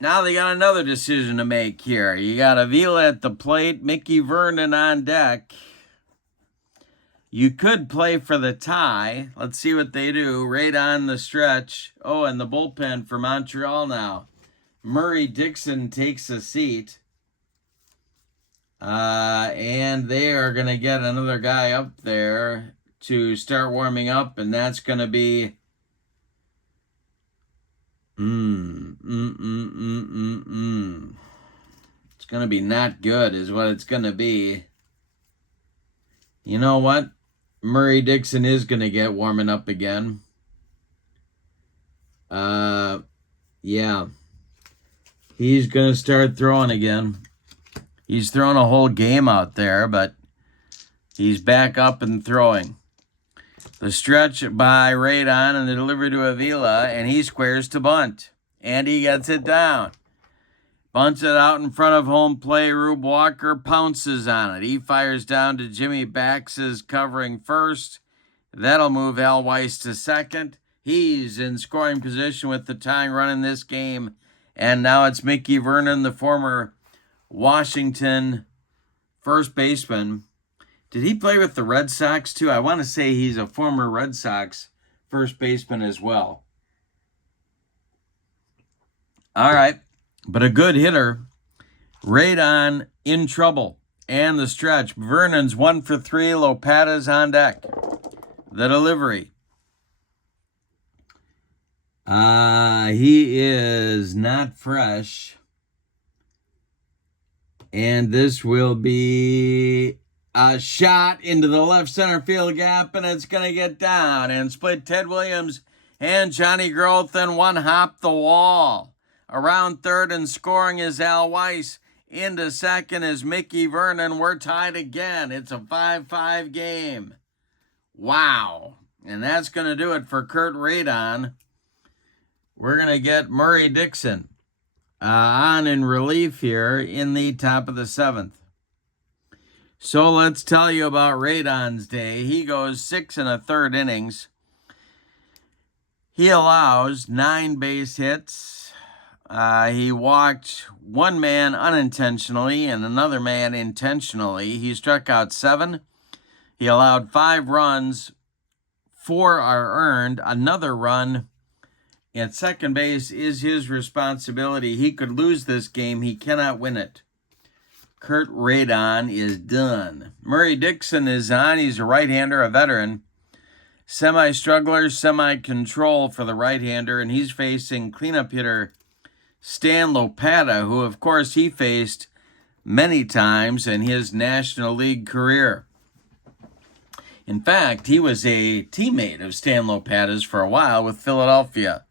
now they got another decision to make here. You got Avila at the plate, Mickey Vernon on deck. You could play for the tie. Let's see what they do. Right on the stretch. Oh, and the bullpen for Montreal now. Murray Dixon takes a seat. And they are going to get another guy up there to start warming up, and that's going to be It's going to be not good is what it's going to be. You know what? Murray Dixon is going to get warming up again. Yeah. He's going to start throwing again. He's thrown a whole game out there, but he's back up and throwing. The stretch by Radon and the delivery to Avila, and he squares to bunt. And he gets it down. Bunts it out in front of home plate. Rube Walker pounces on it. He fires down to Jimmy Bax's covering first. That'll move Al Weiss to second. He's in scoring position with the tying run in this game. And now it's Mickey Vernon, the former Washington first baseman. Did he play with the Red Sox too? I want to say he's a former Red Sox first baseman as well. All right, but a good hitter. Radon in trouble. And the stretch. Vernon's 1 for 3. Lopata's on deck. The delivery. He is not fresh. And this will be a shot into the left center field gap, and it's going to get down and split Ted Williams and Johnny Groth, and one hop the wall. Around third and scoring is Al Weiss. Into second is Mickey Vernon. We're tied again. It's a 5-5 game. Wow. And that's going to do it for Kurt Radon. We're going to get Murray Dixon on in relief here in the top of the 7th. So let's tell you about Radon's day. He goes 6 1/3 innings. He allows 9 base hits. He walked one man unintentionally and another man intentionally. He struck out 7. He allowed 5 runs. 4 are earned. Another run at second base is his responsibility. He could lose this game. He cannot win it. Kurt Radon is done. Murray Dixon is on. He's a right-hander, a veteran. Semi-struggler, semi-control for the right-hander, and he's facing cleanup hitter Stan Lopata, who, of course, he faced many times in his National League career. In fact, he was a teammate of Stan Lopata's for a while with Philadelphia.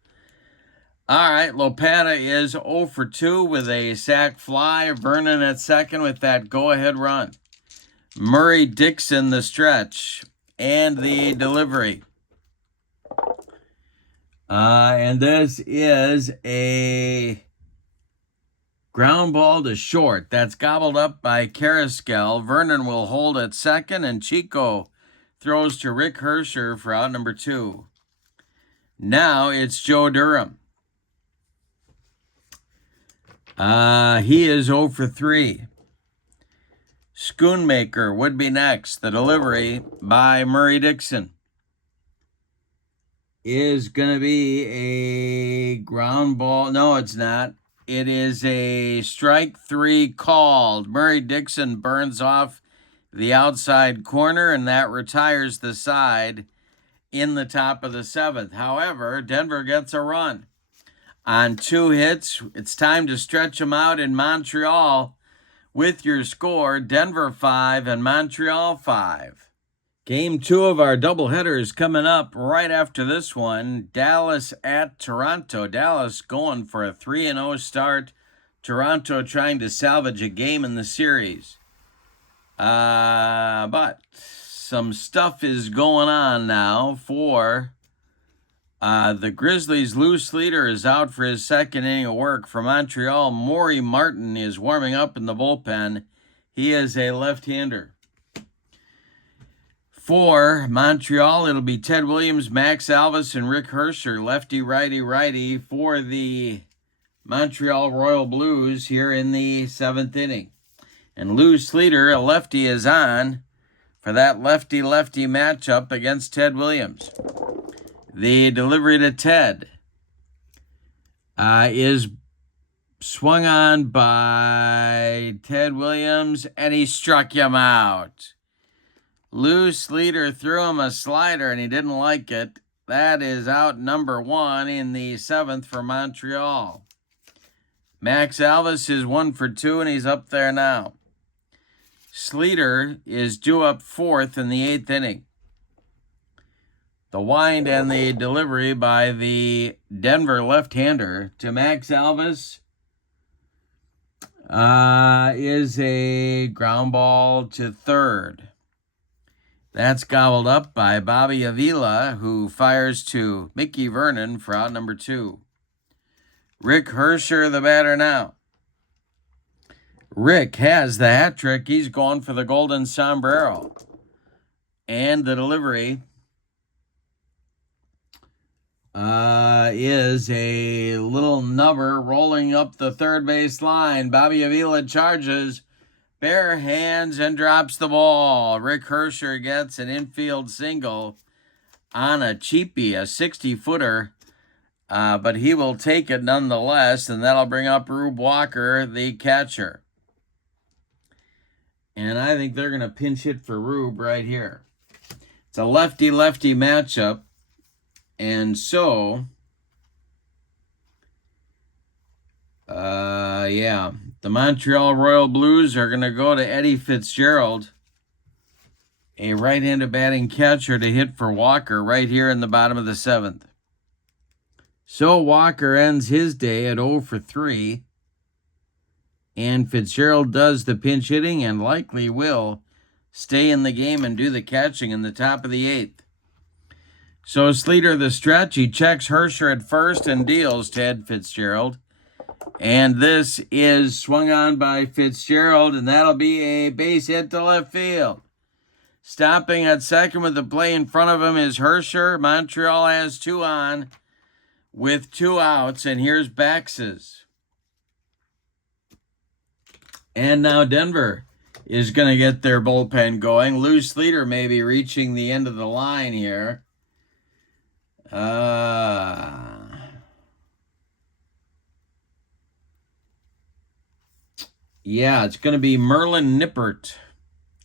All right, Lopata is 0 for 2 with a sac fly. Vernon at second with that go-ahead run. Murray Dixon the stretch and the delivery. And this is a ground ball to short. That's gobbled up by Carrasquel. Vernon will hold at second, and Chico throws to Rick Hersher for out number 2. Now it's Joe Durham. He is 0 for 3. Schoonmaker would be next. The delivery by Murray Dixon is going to be a ground ball. No, it's not. It is a strike 3 called. Murray Dixon burns off the outside corner, and that retires the side in the top of the 7th. However, Denver gets a run. On 2 hits, it's time to stretch them out in Montreal with your score, Denver 5 and Montreal 5. Game 2 of our doubleheader is coming up right after this one. Dallas at Toronto. Dallas going for a 3-0 start. Toronto trying to salvage a game in the series. But some stuff is going on now for the Grizzlies. Lou Sleeter is out for his second inning of work. For Montreal, Maury Martin is warming up in the bullpen. He is a left-hander. For Montreal, it'll be Ted Williams, Max Alvis, and Rick Hersher, lefty, righty, righty, for the Montreal Royal Blues here in the 7th inning. And Lou Sleeter, a lefty, is on for that lefty-lefty matchup against Ted Williams. The delivery to Ted is swung on by Ted Williams, and he struck him out. Lou Sleeter threw him a slider, and he didn't like it. That is out number 1 in the 7th for Montreal. Max Alvis is 1 for 2, and he's up there now. Sleeter is due up 4th in the 8th inning. The wind and the delivery by the Denver left-hander to Max Alvis is a ground ball to third. That's gobbled up by Bobby Avila, who fires to Mickey Vernon for out number 2. Rick Hersher, the batter now. Rick has the hat trick. He's going for the golden sombrero. And the delivery is a little nubber rolling up the third base line. Bobby Avila charges, bare hands, and drops the ball. Rick Hersher gets an infield single on a cheapie, a 60-footer, but he will take it nonetheless, and that'll bring up Rube Walker, the catcher. And I think they're going to pinch hit for Rube right here. It's a lefty-lefty matchup. And so, the Montreal Royal Blues are going to go to Eddie Fitzgerald, a right-handed batting catcher, to hit for Walker right here in the bottom of the 7th. So Walker ends his day at 0 for 3. And Fitzgerald does the pinch hitting and likely will stay in the game and do the catching in the top of the 8th. So Sleeter the stretch, he checks Hersher at first and deals to Ed Fitzgerald. And this is swung on by Fitzgerald, and that'll be a base hit to left field. Stopping at second with the play in front of him is Hersher. Montreal has 2 on with 2 outs, and here's Bax's. And now Denver is going to get their bullpen going. Lou Sleeter may be reaching the end of the line here. Yeah, it's going to be Merlin Nippert.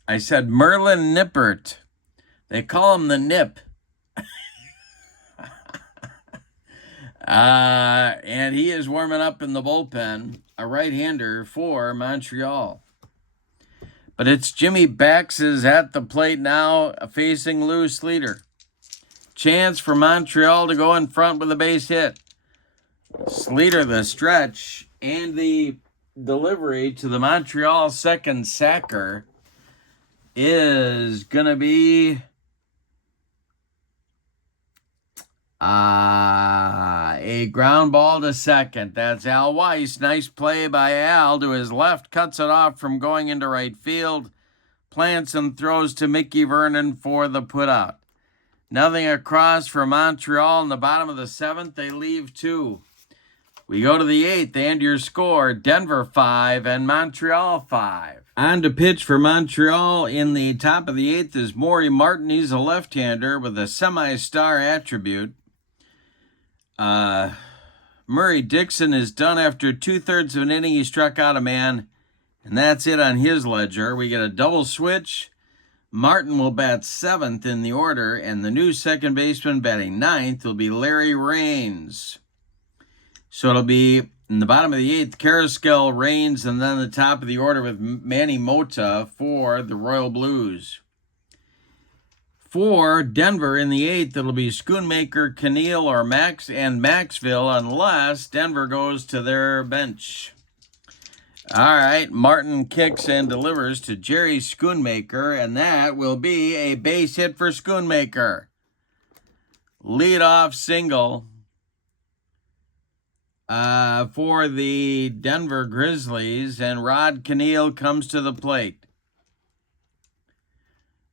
I said Merlin Nippert. They call him the Nip. And he is warming up in the bullpen, a right-hander for Montreal. But it's Jimmy Bax's at the plate now, facing Lou Sleeter. Chance for Montreal to go in front with a base hit. Sleeter the stretch and the delivery to the Montreal second sacker is going to be a ground ball to second. That's Al Weiss. Nice play by Al to his left. Cuts it off from going into right field. Plants and throws to Mickey Vernon for the putout. Nothing across for Montreal in the bottom of the 7th. They leave 2. We go to the 8th, and your score, Denver 5 and Montreal 5. On to pitch for Montreal in the top of the 8th is Maury Martin. He's a left-hander with a semi-star attribute. Murray Dixon is done after 2/3 of an inning. He struck out a man, and that's it on his ledger. We get a double switch. Martin will bat 7th in the order, and the new second baseman batting 9th will be Larry Raines. So it'll be in the bottom of the 8th, Carrasquel, Raines, and then the top of the order with Manny Mota for the Royal Blues. For Denver in the 8th, it'll be Schoonmaker, Keneal, or Maxville, unless Denver goes to their bench. All right, Martin kicks and delivers to Jerry Schoonmaker, and that will be a base hit for Schoonmaker. Leadoff single for the Denver Grizzlies, and Rod Keneal comes to the plate.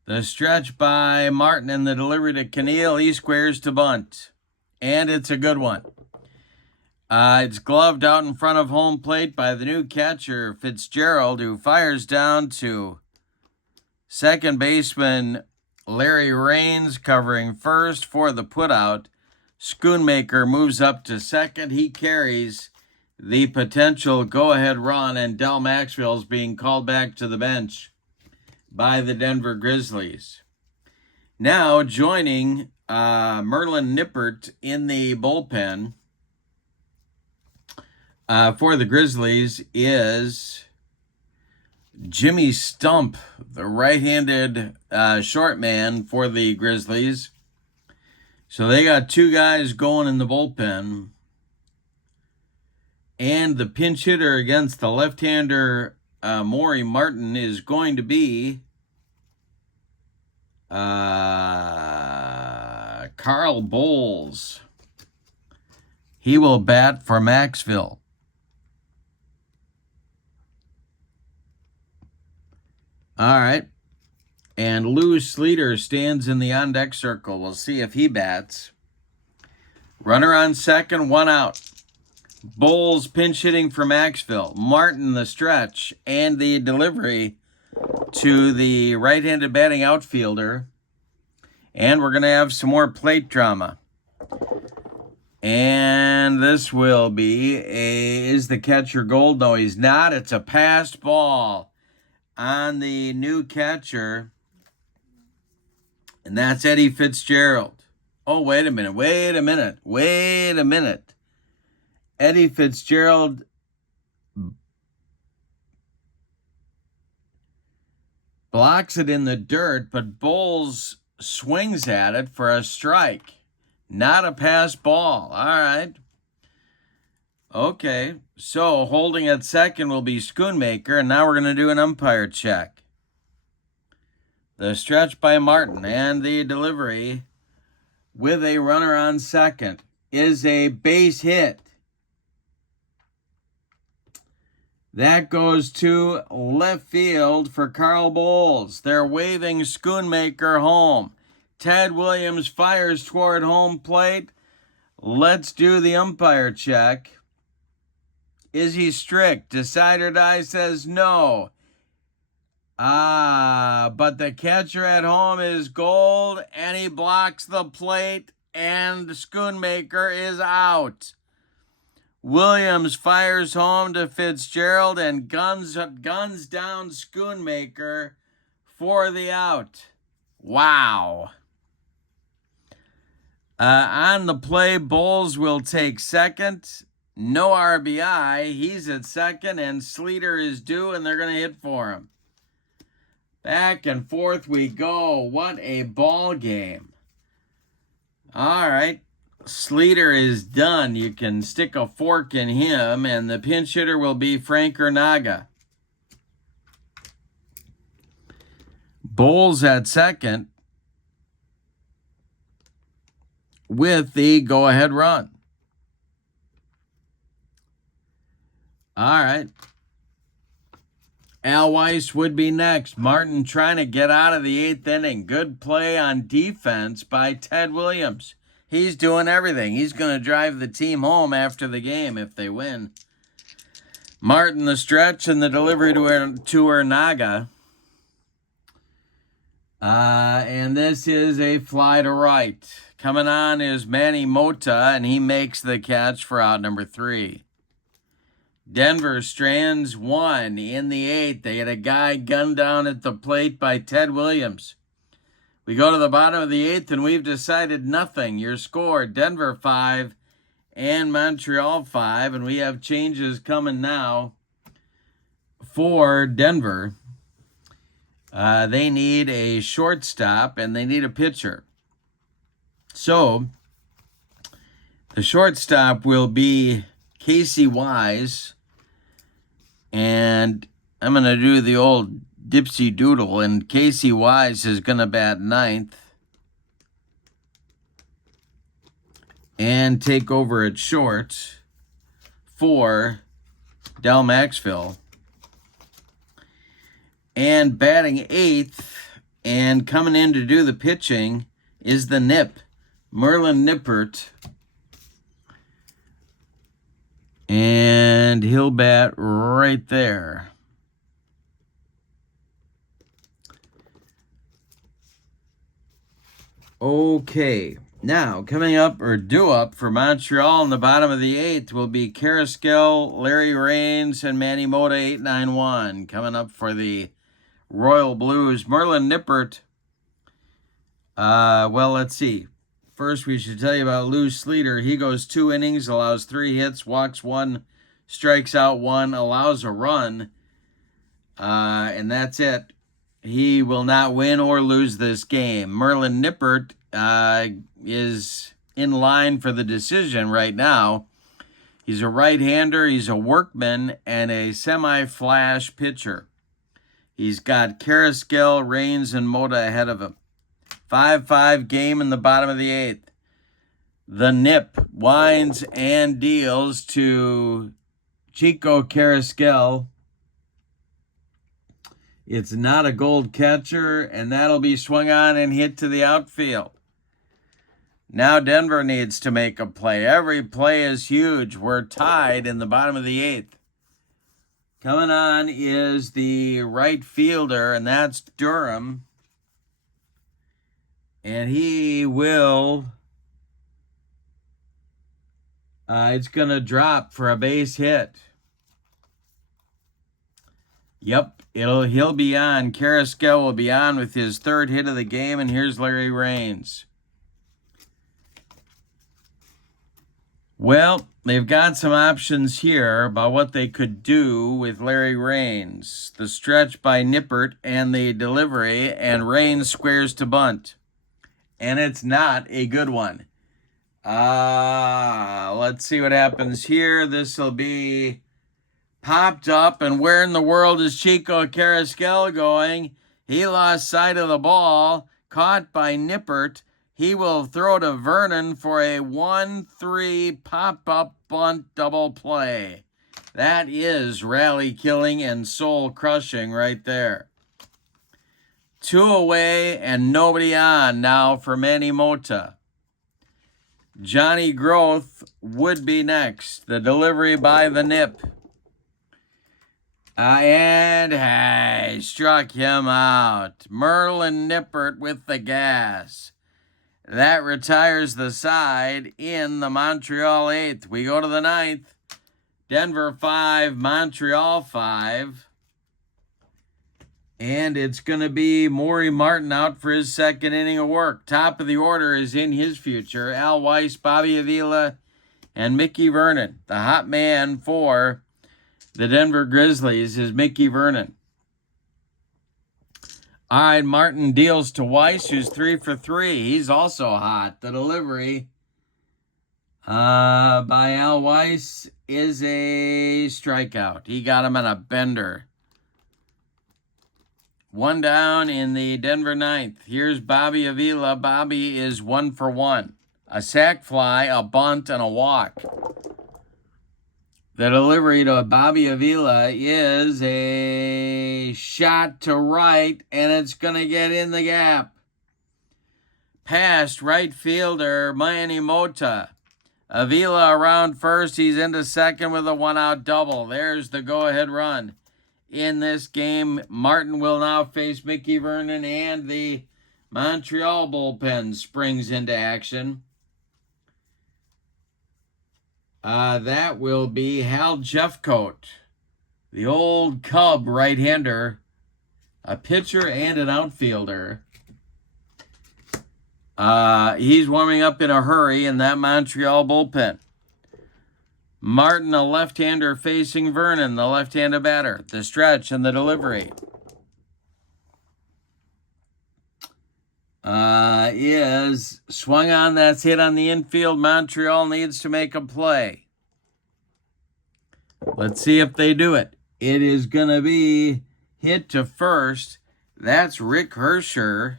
The stretch by Martin and the delivery to Keneal. He squares to bunt, and it's a good one. It's gloved out in front of home plate by the new catcher, Fitzgerald, who fires down to second baseman Larry Raines, covering first for the putout. Schoonmaker moves up to second. He carries the potential go-ahead run, and Del Maxwell is being called back to the bench by the Denver Grizzlies. Now joining Merlin Nippert in the bullpen for the Grizzlies is Jimmy Stump, the right-handed short man for the Grizzlies. So they got 2 guys going in the bullpen. And the pinch hitter against the left-hander Maury Martin is going to be Carl Bowles. He will bat for Maxville. All right. And Lou Sleeter stands in the on-deck circle. We'll see if he bats. Runner on second, 1 out. Bowles pinch hitting for Maxville. Martin the stretch and the delivery to the right-handed batting outfielder. And we're going to have some more plate drama. And this will be is the catcher gold? No, he's not. It's a passed ball on the new catcher. And that's Eddie Fitzgerald. Oh, wait a minute. Eddie Fitzgerald blocks it in the dirt, but Bowles swings at it for a strike. Not a pass ball. All right. Okay, so holding at second will be Schoonmaker, and now we're going to do an umpire check. The stretch by Martin and the delivery with a runner on second is a base hit. That goes to left field for Carl Bowles. They're waving Schoonmaker home. Ted Williams fires toward home plate. Let's do the umpire check. Is he strict? Decide or die says no. But the catcher at home is Gold, and he blocks the plate, and Schoonmaker is out. Williams fires home to Fitzgerald and guns down Schoonmaker for the out. Wow. On the play, Bowles will take second. No RBI. He's at second, and Sleeter is due, and they're going to hit for him. Back and forth we go. What a ball game. All right. Sleeter is done. You can stick a fork in him, and the pinch hitter will be Frank Naga. Bowles at second with the go-ahead run. All right. Al Weiss would be next. Martin trying to get out of the eighth inning. Good play on defense by Ted Williams. He's doing everything. He's going to drive the team home after the game if they win. Martin the stretch and the delivery to Naga. And this is a fly to right. Coming on is Manny Mota, and he makes the catch for out number 3. Denver strands one in the 8th. They had a guy gunned down at the plate by Ted Williams. We go to the bottom of the 8th, and we've decided nothing. Your score, Denver 5 and Montreal 5, and we have changes coming now for Denver. They need a shortstop, and they need a pitcher. So, the shortstop will be Casey Wise, and I'm going to do the old Dipsy Doodle, and Casey Wise is going to bat 9th and take over at short for Del Maxville. And batting 8th and coming in to do the pitching is the Nip, Merlin Nippert. And he'll bat right there. Okay, now coming up or due up for Montreal in the bottom of the 8th will be Carrasquel, Larry Raines, and Manny Mota 891. Coming up for the Royal Blues, Merlin Nippert. Well, let's see. First, we should tell you about Lou Sleeter. He goes 2 innings, allows 3 hits, walks 1, strikes out 1, allows a run, and that's it. He will not win or lose this game. Merlin Nippert is in line for the decision right now. He's a right-hander, he's a workman, and a semi-flash pitcher. He's got Carrasquel, Raines, and Mota ahead of him. 5-5 game in the bottom of the 8th. The Nip winds and deals to Chico Carrasquel. It's not a gold catcher, and that'll be swung on and hit to the outfield. Now Denver needs to make a play. Every play is huge. We're tied in the bottom of the 8th. Coming on is the right fielder, and that's Durham. And he will, it's going to drop for a base hit. Yep, he'll be on. Carrasquel will be on with his 3rd hit of the game, and here's Larry Raines. Well, they've got some options here about what they could do with Larry Raines. The stretch by Nippert and the delivery, and Raines squares to bunt. And it's not a good one. Let's see what happens here. This will be popped up, and where in the world is Chico Carrasquel going? He lost sight of the ball, caught by Nippert. He will throw to Vernon for a 1-3 pop-up bunt double play. That is rally killing and soul crushing right there. 2 away and nobody on now for Manny Mota. Johnny Growth would be next. The delivery by the Nip. And struck him out. Merlin Nippert with the gas. That retires the side in the Montreal 8th. We go to the 9th. Denver 5, Montreal 5. And it's going to be Maury Martin out for his second inning of work. Top of the order is in his future. Al Weiss, Bobby Avila, and Mickey Vernon. The hot man for the Denver Grizzlies is Mickey Vernon. All right, Martin deals to Weiss, who's 3 for 3. He's also hot. The delivery by Al Weiss is a strikeout. He got him on a bender. 1 down in the Denver 9th. Here's Bobby Avila. Bobby is 1 for 1. A sac fly, a bunt, and a walk. The delivery to Bobby Avila is a shot to right, and it's going to get in the gap. Past right fielder Manny Mota. Avila around first. He's into second with a 1-out double. There's the go-ahead run. In this game, Martin will now face Mickey Vernon, and the Montreal bullpen springs into action. That will be Hal Jeffcoat, the old Cub right-hander, a pitcher and an outfielder. He's warming up in a hurry in that Montreal bullpen. Martin, a left-hander facing Vernon, the left-handed batter. The stretch and the delivery is swung on. That's hit on the infield. Montreal needs to make a play. Let's see if they do it. It is going to be hit to first. That's Rick Hersher.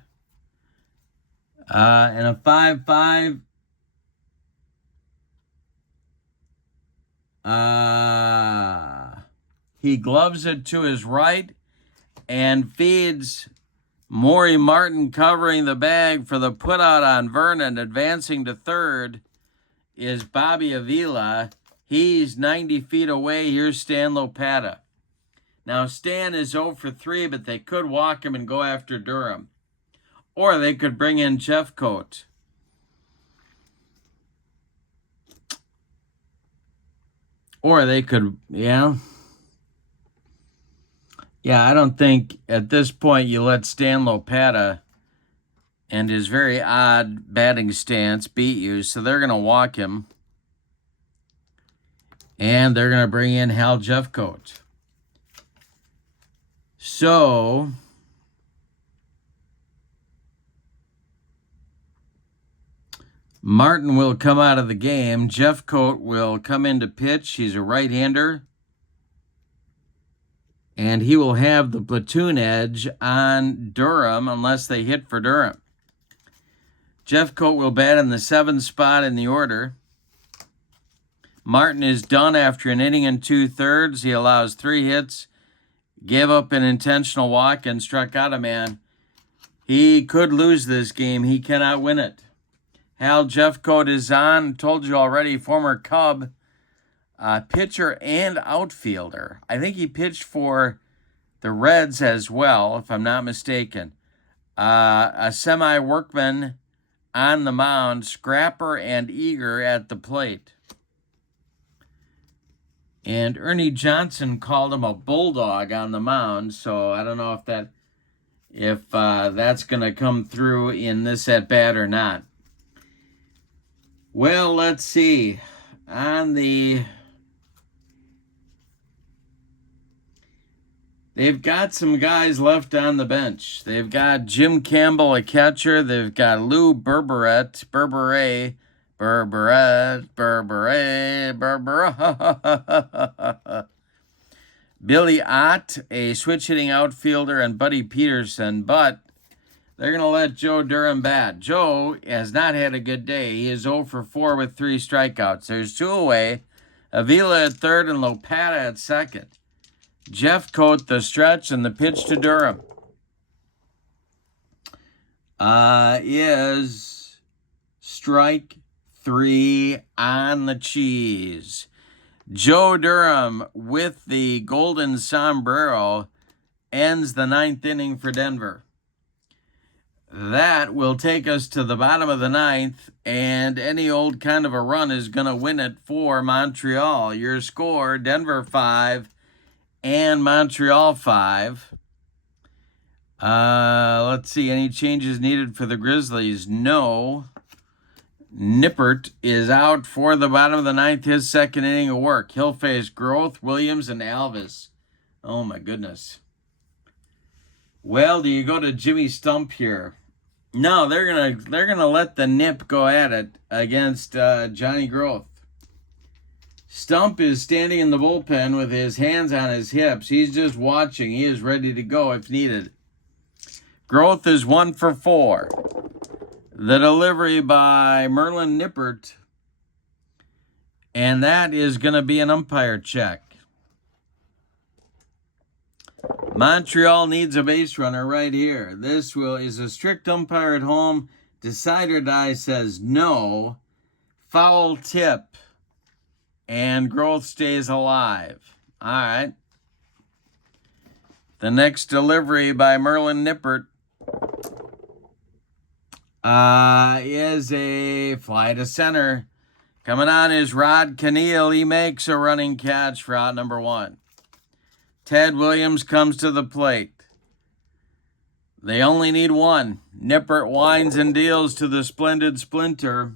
And a 5-5. He gloves it to his right and feeds Maury Martin, covering the bag for the putout on Vernon. Advancing to third is Bobby Avila. He's 90 feet away. Here's Stan Lopata. Now, Stan is 0 for 3, but they could walk him and go after Durham. Or they could bring in Jeffcoat. Or they could, yeah, I don't think at this point you let Stan Lopata and his very odd batting stance beat you. So they're going to walk him. And they're going to bring in Hal Jeffcoat. So Martin will come out of the game. Jeffcoat will come in to pitch. He's a right-hander. And he will have the platoon edge on Durham unless they hit for Durham. Jeffcoat will bat in the 7th spot in the order. Martin is done after an inning and 2/3. He allows 3 hits, gave up an intentional walk, and struck out a man. He could lose this game. He cannot win it. Hal Jeffcoat is on. Told you already, former Cub pitcher and outfielder. I think he pitched for the Reds as well, if I'm not mistaken. A semi-workman on the mound, scrapper and eager at the plate. And Ernie Johnson called him a bulldog on the mound, so I don't know if that's going to come through in this at-bat or not. Well, let's see. They've got some guys left on the bench. They've got Jim Campbell, a catcher. They've got Lou Berberet Berberet, Berberet. Billy Ott, a switch-hitting outfielder, and Buddy Peterson, but they're going to let Joe Durham bat. Joe has not had a good day. He is 0 for 4 with 3 strikeouts. There's 2 away. Avila at third and Lopata at second. Jeffcoat the stretch and the pitch to Durham is strike 3 on the cheese. Joe Durham with the golden sombrero ends the 9th inning for Denver. That will take us to the bottom of the 9th, and any old kind of a run is going to win it for Montreal. Your score, Denver 5 and Montreal 5. Let's see, any changes needed for the Grizzlies? No. Nippert is out for the bottom of the 9th, his 2nd inning of work. He'll face Groth, Williams, and Alvis. Oh, my goodness. Well, do you go to Jimmy Stump here? No, they're gonna let the Nip go at it against Johnny Groth. Stump is standing in the bullpen with his hands on his hips. He's just watching. He is ready to go if needed. Groth is 1 for 4. The delivery by Merlin Nippert, and that is going to be an umpire check. Montreal needs a base runner right here. This is a strict umpire at home. Decide or die says no. Foul tip. And Groth stays alive. All right. The next delivery by Merlin Nippert is a fly to center. Coming on is Rod Keneal. He makes a running catch for out number 1. Ted Williams comes to the plate. They only need 1. Nippert winds and deals to the splendid Splinter.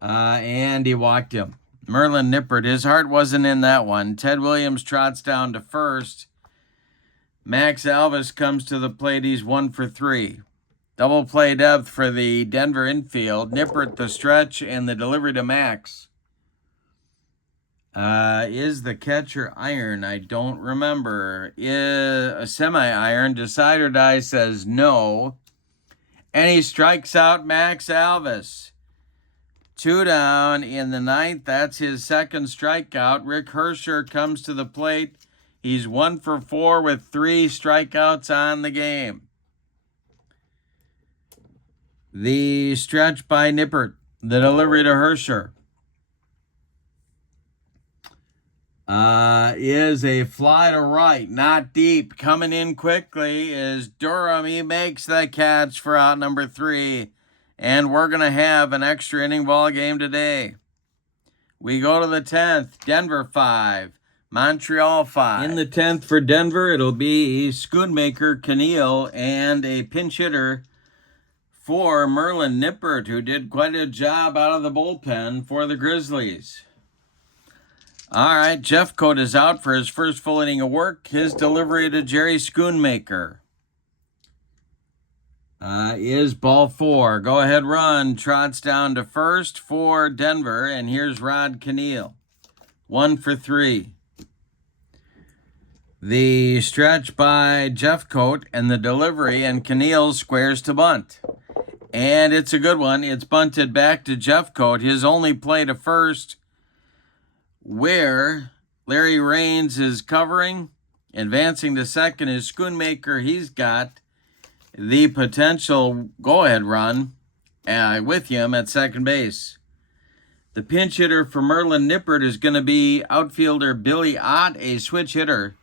And he walked him. Merlin Nippert, his heart wasn't in that one. Ted Williams trots down to first. Max Alvis comes to the plate. He's 1 for 3. Double play depth for the Denver infield. Nippert the stretch and the delivery to Max. Is the catcher iron? I don't remember. Is a semi-iron. Decide or die says no. And he strikes out Max Alvis. 2 down in the 9th. That's his 2nd strikeout. Rick Hersher comes to the plate. He's 1 for 4 with 3 strikeouts on the game. The stretch by Nippert. The delivery to Hersher. Is a fly to right, not deep. Coming in quickly is Durham. He makes the catch for out number 3. And we're going to have an extra inning ball game today. We go to the 10th. Denver 5. Montreal 5. In the 10th for Denver, it'll be Schoonmaker, Keneal, and a pinch hitter for Merlin Nippert, who did quite a job out of the bullpen for the Grizzlies. All right, Jeffcoat is out for his first full inning of work. His delivery to Jerry Schoonmaker is ball 4. Go ahead run. Trots down to first for Denver, and here's Rod Keneal. 1 for 3. The stretch by Jeffcoat and the delivery, and Keneal squares to bunt. And it's a good one. It's bunted back to Jeffcoat. His only play to first, where Larry Raines is covering. Advancing to second is Schoonmaker. He's got the potential go-ahead run with him at second base. The pinch hitter for Merlin Nippert is going to be outfielder Billy Ott, a switch hitter,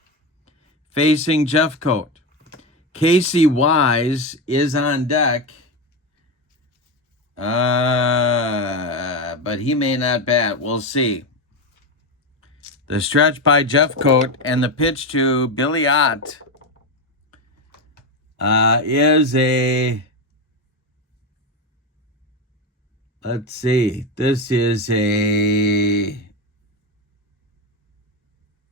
facing Jeffcoat. Casey Wise is on deck, but he may not bat. We'll see. The stretch by Jeffcoat and the pitch to Billy Ott is a, let's see, this is a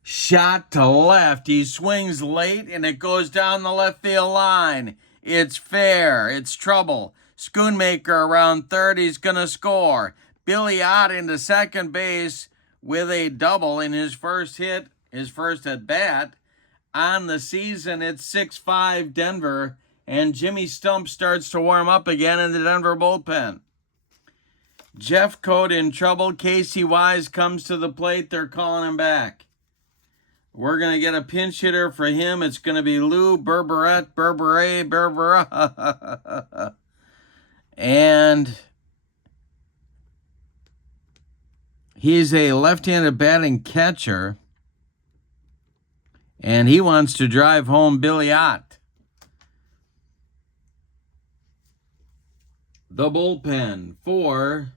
shot to left. He swings late and it goes down the left field line. It's fair. It's trouble. Schoonmaker around third. He's going to score. Billy Ott into second base with a double in his first hit, his first at bat. On the season, it's 6-5 Denver, and Jimmy Stump starts to warm up again in the Denver bullpen. Jeff Coat in trouble. Casey Wise comes to the plate. They're calling him back. We're going to get a pinch hitter for him. It's going to be Lou Berberet. And he's a left-handed batting catcher. And he wants to drive home Billy Ott. The bullpen for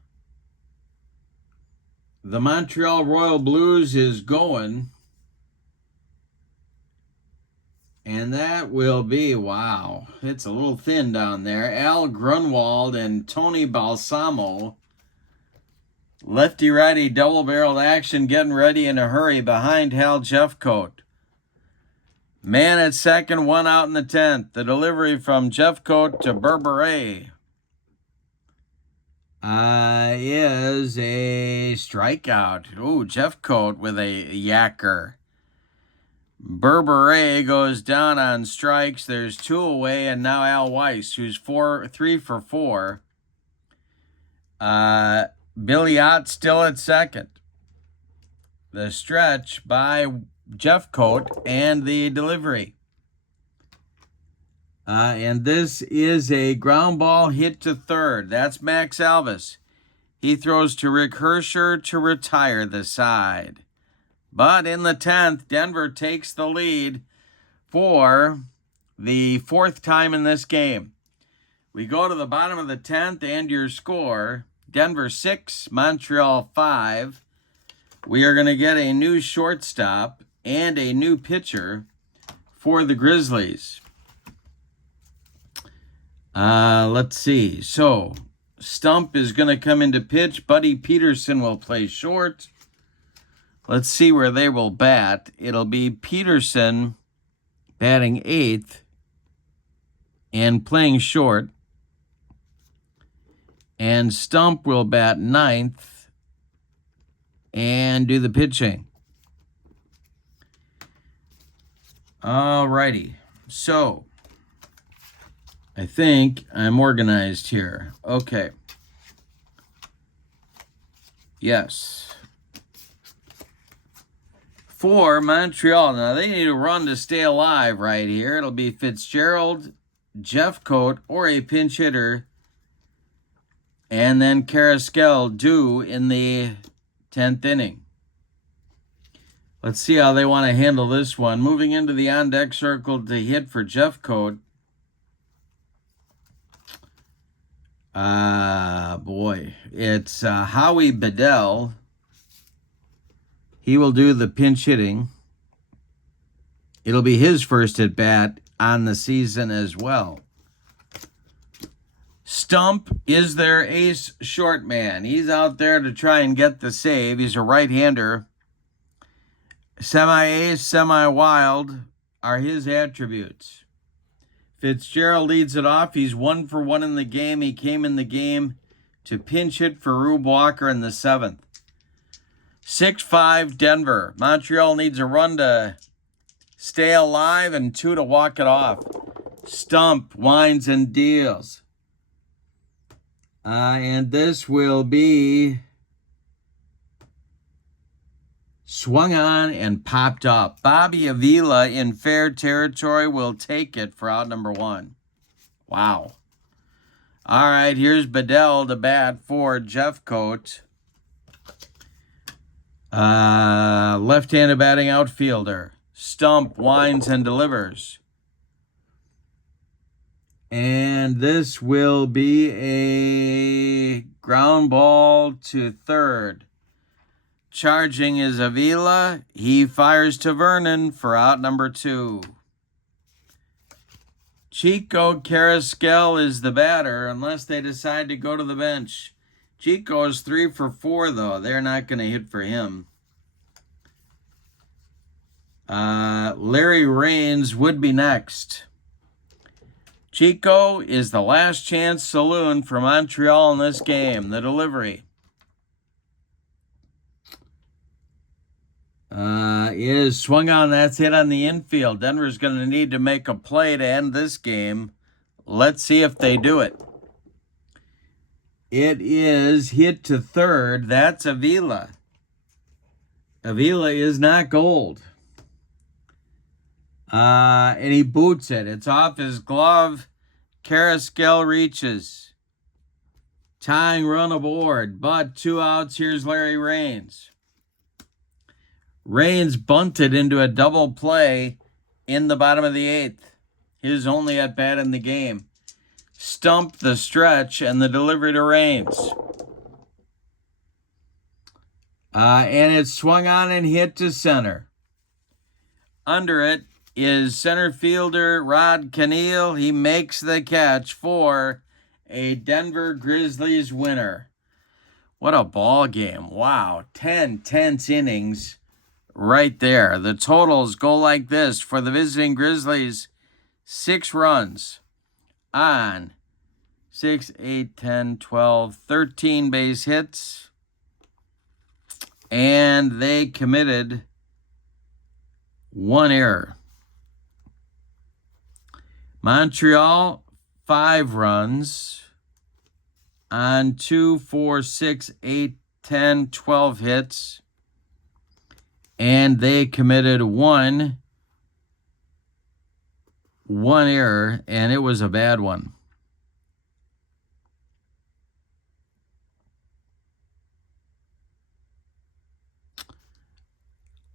the Montreal Royal Blues is going. And that will be, wow, it's a little thin down there. Al Grunwald and Tony Balsamo. Lefty-righty double-barreled action, getting ready in a hurry behind Hal Jeffcoat. Man at second, one out in the 10th. The delivery from Jeffcoat to Berberet is a strikeout. Ooh, Jeffcoat with a yacker. Berberet goes down on strikes. There's 2 away, and now Al Weiss, who's 3 for 4. Billy Ott still at second. The stretch by Jeffcoat and the delivery. And this is a ground ball hit to third. That's Max Alvis. He throws to Rick Hersher to retire the side. But in the 10th, Denver takes the lead for the 4th time in this game. We go to the bottom of the 10th and your score, Denver 6, Montreal 5. We are going to get a new shortstop and a new pitcher for the Grizzlies. Let's see. So, Stump is going to come into pitch. Buddy Peterson will play short. Let's see where they will bat. It'll be Peterson batting 8th and playing short. And Stump will bat 9th and do the pitching. All righty. So, I think I'm organized here. Okay. Yes. For Montreal, now they need a run to stay alive right here. It'll be Fitzgerald, Jeffcoat, or a pinch hitter, and then Carrasquel due in the 10th inning. Let's see how they want to handle this one. Moving into the on-deck circle to hit for Jeffcoat. Boy, it's Howie Bedell. He will do the pinch hitting. It'll be his first at bat on the season as well. Stump is their ace short man. He's out there to try and get the save. He's a right-hander. Semi-ace, semi-wild are his attributes. Fitzgerald leads it off. He's 1 for 1 in the game. He came in the game to pinch hit for Rube Walker in the 7th. 6-5 Denver. Montreal needs a run to stay alive and 2 to walk it off. Stump winds and deals. And this will be swung on and popped up. Bobby Avila in fair territory will take it for out number 1. Wow. All right, here's Bedell to bat for Jeffcoat. Left-handed batting outfielder. Stump winds and delivers. And this will be a ground ball to third. Charging is Avila. He fires to Vernon for out number 2. Chico Carrasquel is the batter unless they decide to go to the bench. Chico is 3 for 4, though. They're not going to hit for him. Larry Raines would be next. Chico is the last chance saloon for Montreal in this game. The delivery is swung on. That's hit on the infield. Denver's going to need to make a play to end this game. Let's see if they do it. It is hit to third. That's Avila. Avila is not gold. And he boots it. It's off his glove. Carrasquel reaches. Tying run aboard, but 2 outs. Here's Larry Raines. Raines bunted into a double play in the bottom of the 8th. His only at bat in the game. Stumped the stretch and the delivery to Raines. And it's swung on and hit to center. Under it is center fielder Rod Cannell. He makes the catch for a Denver Grizzlies winner. What a ball game. Wow, 10 tense innings right there. The totals go like this for the visiting Grizzlies. 6 runs on 6, 8, 10, 12, 13 base hits. And they committed 1 error. Montreal, 5 runs on 2, 4, 6, 8, 10, 12 hits. And they committed one error, and it was a bad one.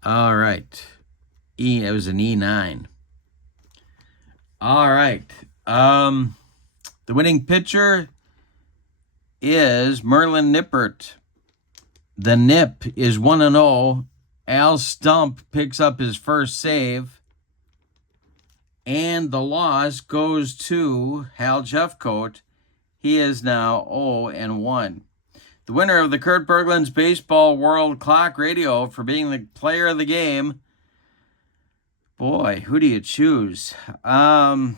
All right. It was an E9. All right. The winning pitcher is Merlin Nippert. The Nip is 1-0. Al Stump picks up his first save. And the loss goes to Hal Jeffcoat. He is now 0-1. The winner of the Kurt Berglund's Baseball World Clock Radio for being the player of the game. Boy, who do you choose? You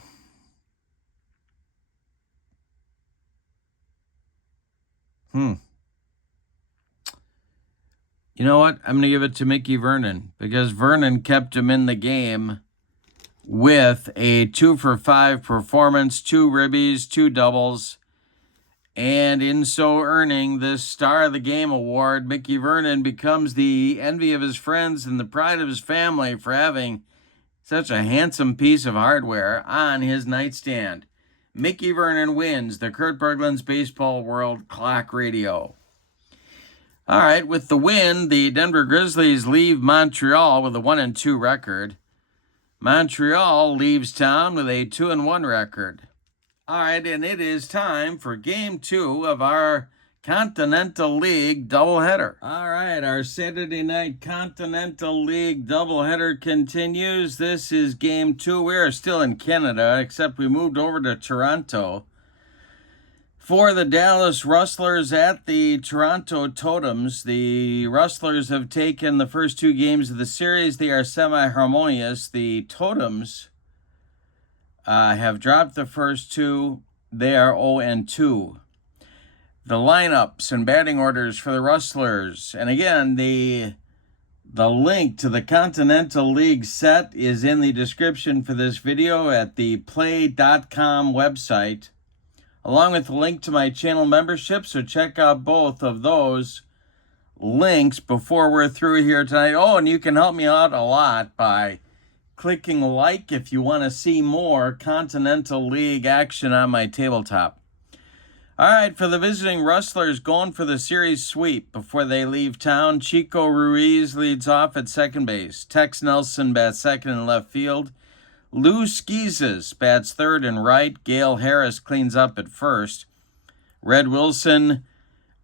know what? I'm going to give it to Mickey Vernon because Vernon kept him in the game with a 2-for-5 performance, 2 ribbies, 2 doubles. And in so earning this Star of the Game award, Mickey Vernon becomes the envy of his friends and the pride of his family for having such a handsome piece of hardware on his nightstand. Mickey Vernon wins the Kurt Berglund's Baseball World Clock Radio. All right, with the win, the Denver Grizzlies leave Montreal with a 1-2 record. Montreal leaves town with a 2-1 record. All right, and it is time for Game 2 of our Continental League doubleheader. All right, our Saturday night Continental League doubleheader continues. This is Game 2. We are still in Canada, except we moved over to Toronto. For the Dallas Rustlers at the Toronto Totems, the Rustlers have taken the first 2 games of the series. They are semi-harmonious. The Totems have dropped the first 2. They are 0-2. The lineups and batting orders for the Rustlers. And again, the link to the Continental League set is in the description for this video at the play.com website, along with the link to my channel membership. So check out both of those links before we're through here tonight. Oh, and you can help me out a lot by clicking like if you want to see more Continental League action on my tabletop. All right, for the visiting Rustlers, going for the series sweep before they leave town. Chico Ruiz leads off at second base. Tex Nelson bats second and left field. Lou Schizas bats third and right. Gale Harris cleans up at first. Red Wilson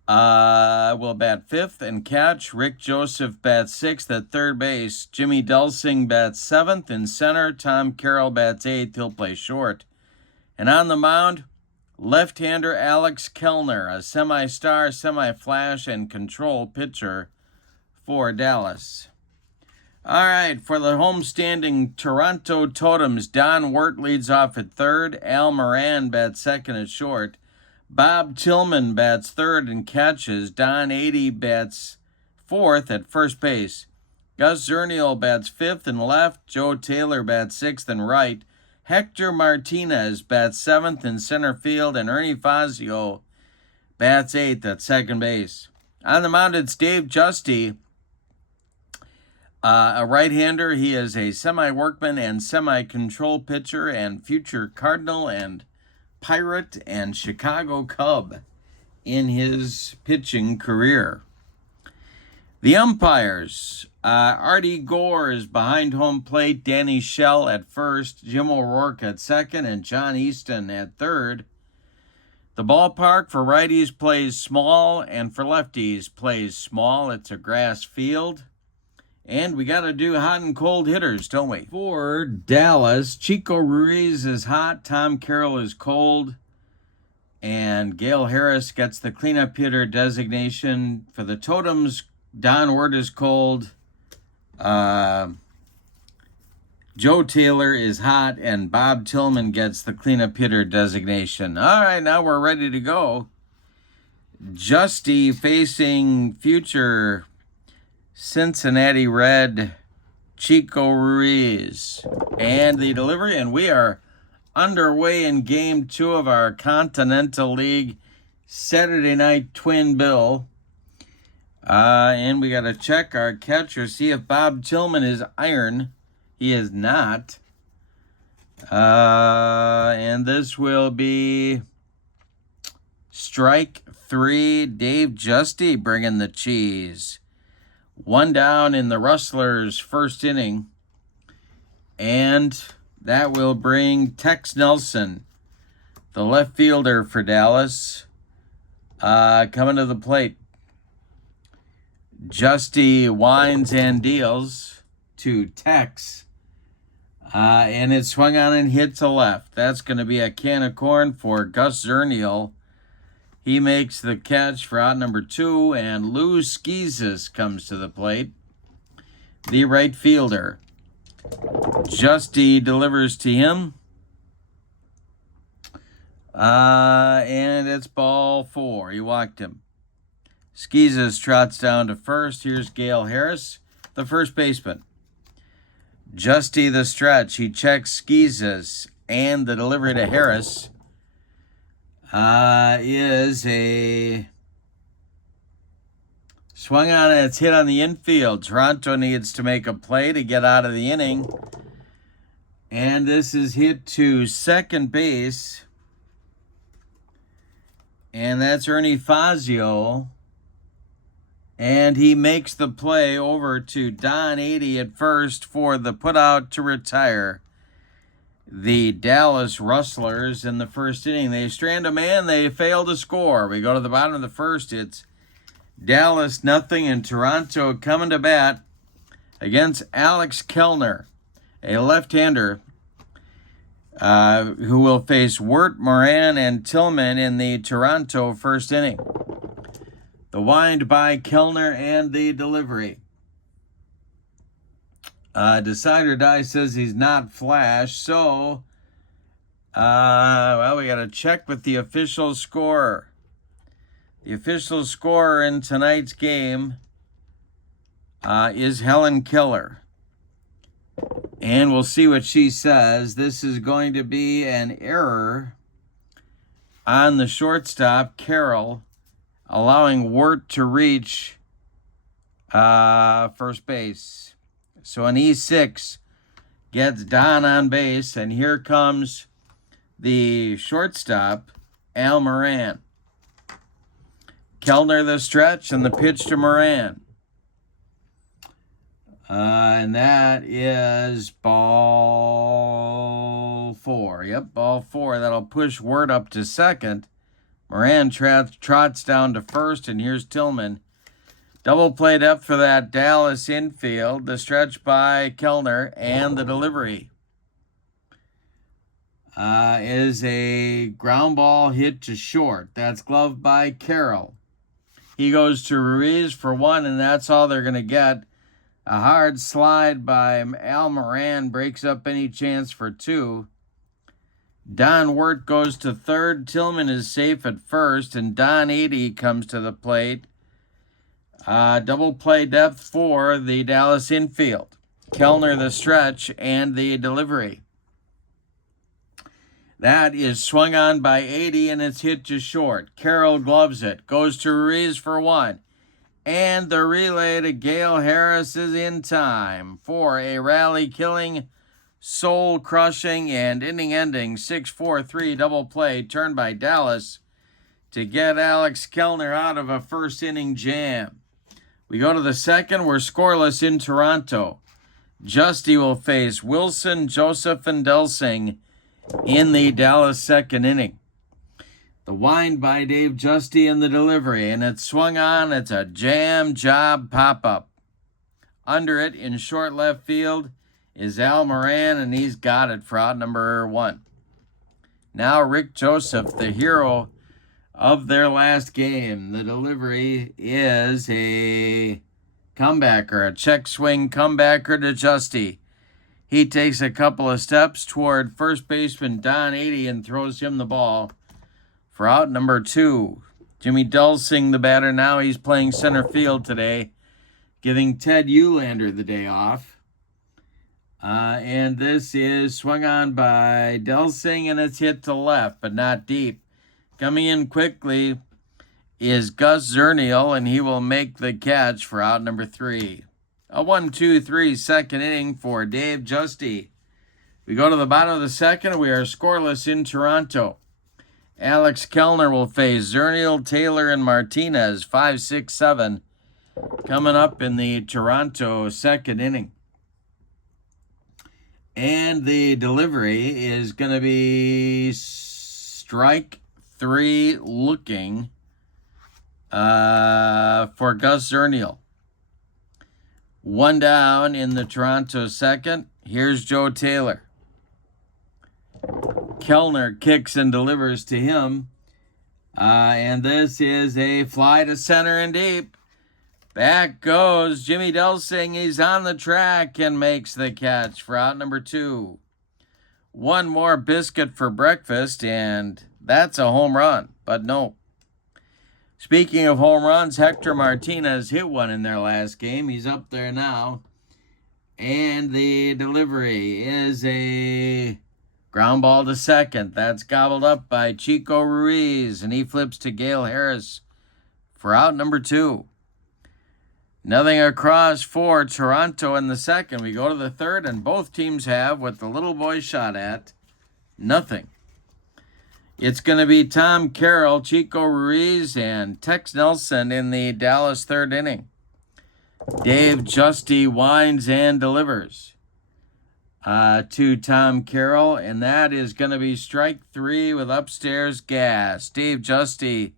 will bat fifth and catch. Rick Joseph bats sixth at third base. Jimmy Delsing bats seventh in center. Tom Carroll bats eighth. He'll play short. And on the mound, left-hander Alex Kellner, a semi-star, semi-flash, and control pitcher for Dallas. All right, for the homestanding Toronto Totems, Don Wirt leads off at third. Al Moran bats second at short. Bob Tillman bats third and catches. Don 80 bats fourth at first base. Gus Zernial bats fifth and left. Joe Taylor bats sixth and right. Hector Martinez bats seventh in center field, and Ernie Fazio bats eighth at second base. On the mound, it's Dave Justy, a right-hander. He is a semi-workman and semi-control pitcher and future Cardinal and Pirate and Chicago Cub in his pitching career. The umpires, Artie Gore is behind home plate, Danny Schell at first, Jim O'Rourke at second, and John Easton at third. The ballpark for righties plays small, and for lefties plays small. It's a grass field. And we got to do hot and cold hitters, don't we? For Dallas, Chico Ruiz is hot, Tom Carroll is cold, and Gale Harris gets the cleanup hitter designation. For the Totems, Don Wirt is cold, Joe Taylor is hot, and Bob Tillman gets the cleanup hitter designation. All right, now we're ready to go. Justy facing future Cincinnati Red Chico Ruiz. And the delivery, and we are underway in Game 2 of our Continental League Saturday night twin bill. And we got to check our catcher, see if Bob Tillman is iron. He is not. And this will be strike 3. Dave Justy bringing the cheese. One down in the Rustlers' first inning. And that will bring Tex Nelson, the left fielder for Dallas, coming to the plate. Justy winds and deals to Tex. And it swung on and hit to left. That's going to be a can of corn for Gus Zernial. He makes the catch for out number 2, and Lou Skeezis comes to the plate, the right fielder. Justy delivers to him. And it's ball 4. He walked him. Skeezis trots down to first. Here's Gale Harris, the first baseman. Justy the stretch. He checks Skeezis, and the delivery to Harris is a swung on, and it's hit on the infield. Toronto needs to make a play to get out of the inning. And this is hit to second base. And that's Ernie Fazio. And he makes the play over to Don 80 at first for the putout to retire the Dallas Rustlers in the first inning. They strand a man. They fail to score. We go to the bottom of the first. It's Dallas 0 and Toronto coming to bat against Alex Kellner, a left-hander who will face Wirt, Moran, and Tillman in the Toronto first inning. The wind by Kellner and the delivery. Decide or Die says he's not Flash, so well, we got to check with the official scorer. The official scorer in tonight's game is Helen Keller. And we'll see what she says. This is going to be an error on the shortstop, Carroll, allowing Wirt to reach first base. So an E6 gets Don on base, and here comes the shortstop, Al Moran. Kellner the stretch, and the pitch to Moran. And that is ball 4. Yep, ball 4. That'll push Wirt up to second. Moran trots down to first, and here's Tillman. Double played up for that Dallas infield. The stretch by Kellner, and the delivery is a ground ball hit to short. That's gloved by Carroll. He goes to Ruiz for 1, and that's all they're going to get. A hard slide by Al Moran breaks up any chance for two. Don Wirt goes to third. Tillman is safe at first, and Don 80 comes to the plate. Double play depth for the Dallas infield. Kellner the stretch and the delivery. That is swung on by 80, and it's hit to short. Carroll gloves it. Goes to Ruiz for one. And the relay to Gale Harris is in time for a rally-killing, soul-crushing, and inning-ending 6-4-3 double play turned by Dallas to get Alex Kellner out of a first-inning jam. We go to the second. We're scoreless in Toronto. Justy will face Wilson, Joseph, and Delsing in the Dallas second inning. The wind by Dave Justy in the delivery, and it's swung on. It's a jam job pop-up. Under it in short left field is Al Moran, and he's got it for out number one. Now Rick Joseph, the hero of their last game. The delivery is a comebacker, a check swing comebacker to Justy. He takes a couple of steps toward first baseman Don 80 and throws him the ball for out number two. Jimmy Delsing, the batter, now he's playing center field today, giving Ted Eulander the day off. And this is swung on by Delsing, and it's hit to left, but not deep. Coming in quickly is Gus Zernial, and he will make the catch for out number three. A 1-2-3 second inning for Dave Justy. We go to the bottom of the second. We are scoreless in Toronto. Alex Kellner will face Zernial, Taylor, and Martinez, 5, 6, 7, coming up in the Toronto second inning. And the delivery is going to be strike three looking for Gus Zernial. One down in the Toronto second. Here's Joe Taylor. Kellner kicks and delivers to him. And this is a fly to center and deep. Back goes Jimmy Delsing. He's on the track and makes the catch for out number two. One more biscuit for breakfast, and that's a home run. But no. Speaking of home runs, Hector Martinez hit one in their last game. He's up there now. And the delivery is a ground ball to second. That's gobbled up by Chico Ruiz, and he flips to Gale Harris for out number two. Nothing across for Toronto in the second. We go to the third, and both teams have what the little boy shot at. Nothing. It's going to be Tom Carroll, Chico Ruiz, and Tex Nelson in the Dallas third inning. Dave Justy winds and delivers to Tom Carroll, and that is going to be strike three with upstairs gas. Dave Justy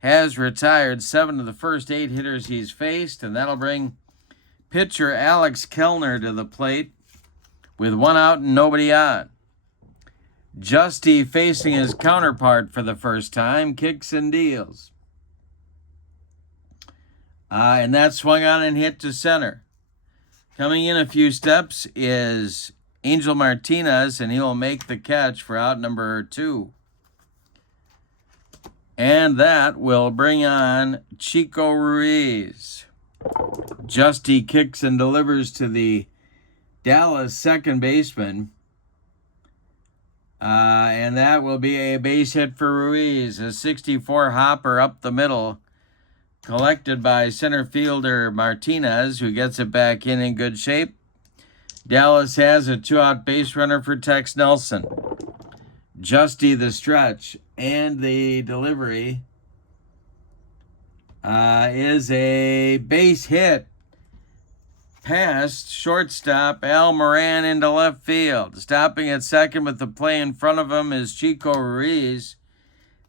has retired 7 of the first 8 hitters he's faced, and that'll bring pitcher Alex Kellner to the plate with one out and nobody on. Justy facing his counterpart for the first time, kicks and deals. And that swung on and hit to center. Coming in a few steps is Angel Martinez, and he'll make the catch for out number two. And that will bring on Chico Ruiz. Justy kicks and delivers to the Dallas second baseman. And that will be a base hit for Ruiz. A 64 hopper up the middle, collected by center fielder Martinez, who gets it back in good shape. Dallas has a 2-out base runner for Tex Nelson. Justy the stretch, and the delivery is a base hit past shortstop Al Moran into left field. Stopping at second with the play in front of him is Chico Ruiz.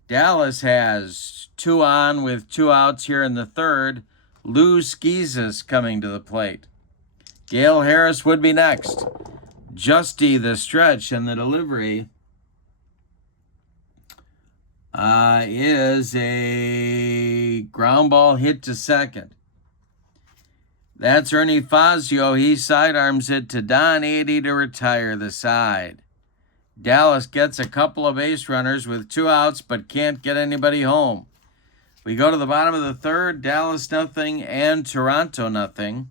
Dallas has 2 on with 2 outs here in the third. Lou Schizas coming to the plate. Gale Harris would be next. Justy the stretch, and the delivery is a ground ball hit to second. That's Ernie Fazio. He sidearms it to Don 80 to retire the side. Dallas gets a couple of base runners with 2 outs, but can't get anybody home. We go to the bottom of the third. Dallas nothing and Toronto nothing.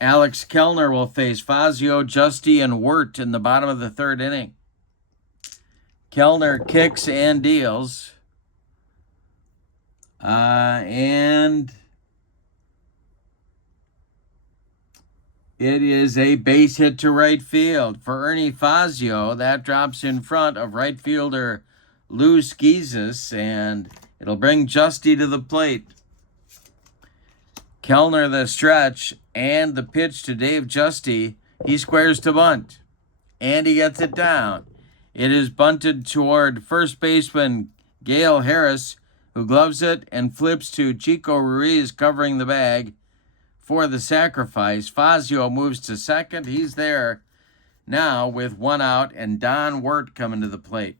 Alex Kellner will face Fazio, Justy, and Wirt in the bottom of the third inning. Kellner kicks and deals. And it is a base hit to right field for Ernie Fazio. That drops in front of right fielder Lou Schizas, and it'll bring Justy to the plate. Kellner the stretch, and the pitch to Dave Justy. He squares to bunt, and he gets it down. It is bunted toward first baseman Gale Harris, who gloves it and flips to Chico Ruiz covering the bag for the sacrifice. Fazio moves to second. He's there now with 1 out, and Don Wirt coming to the plate.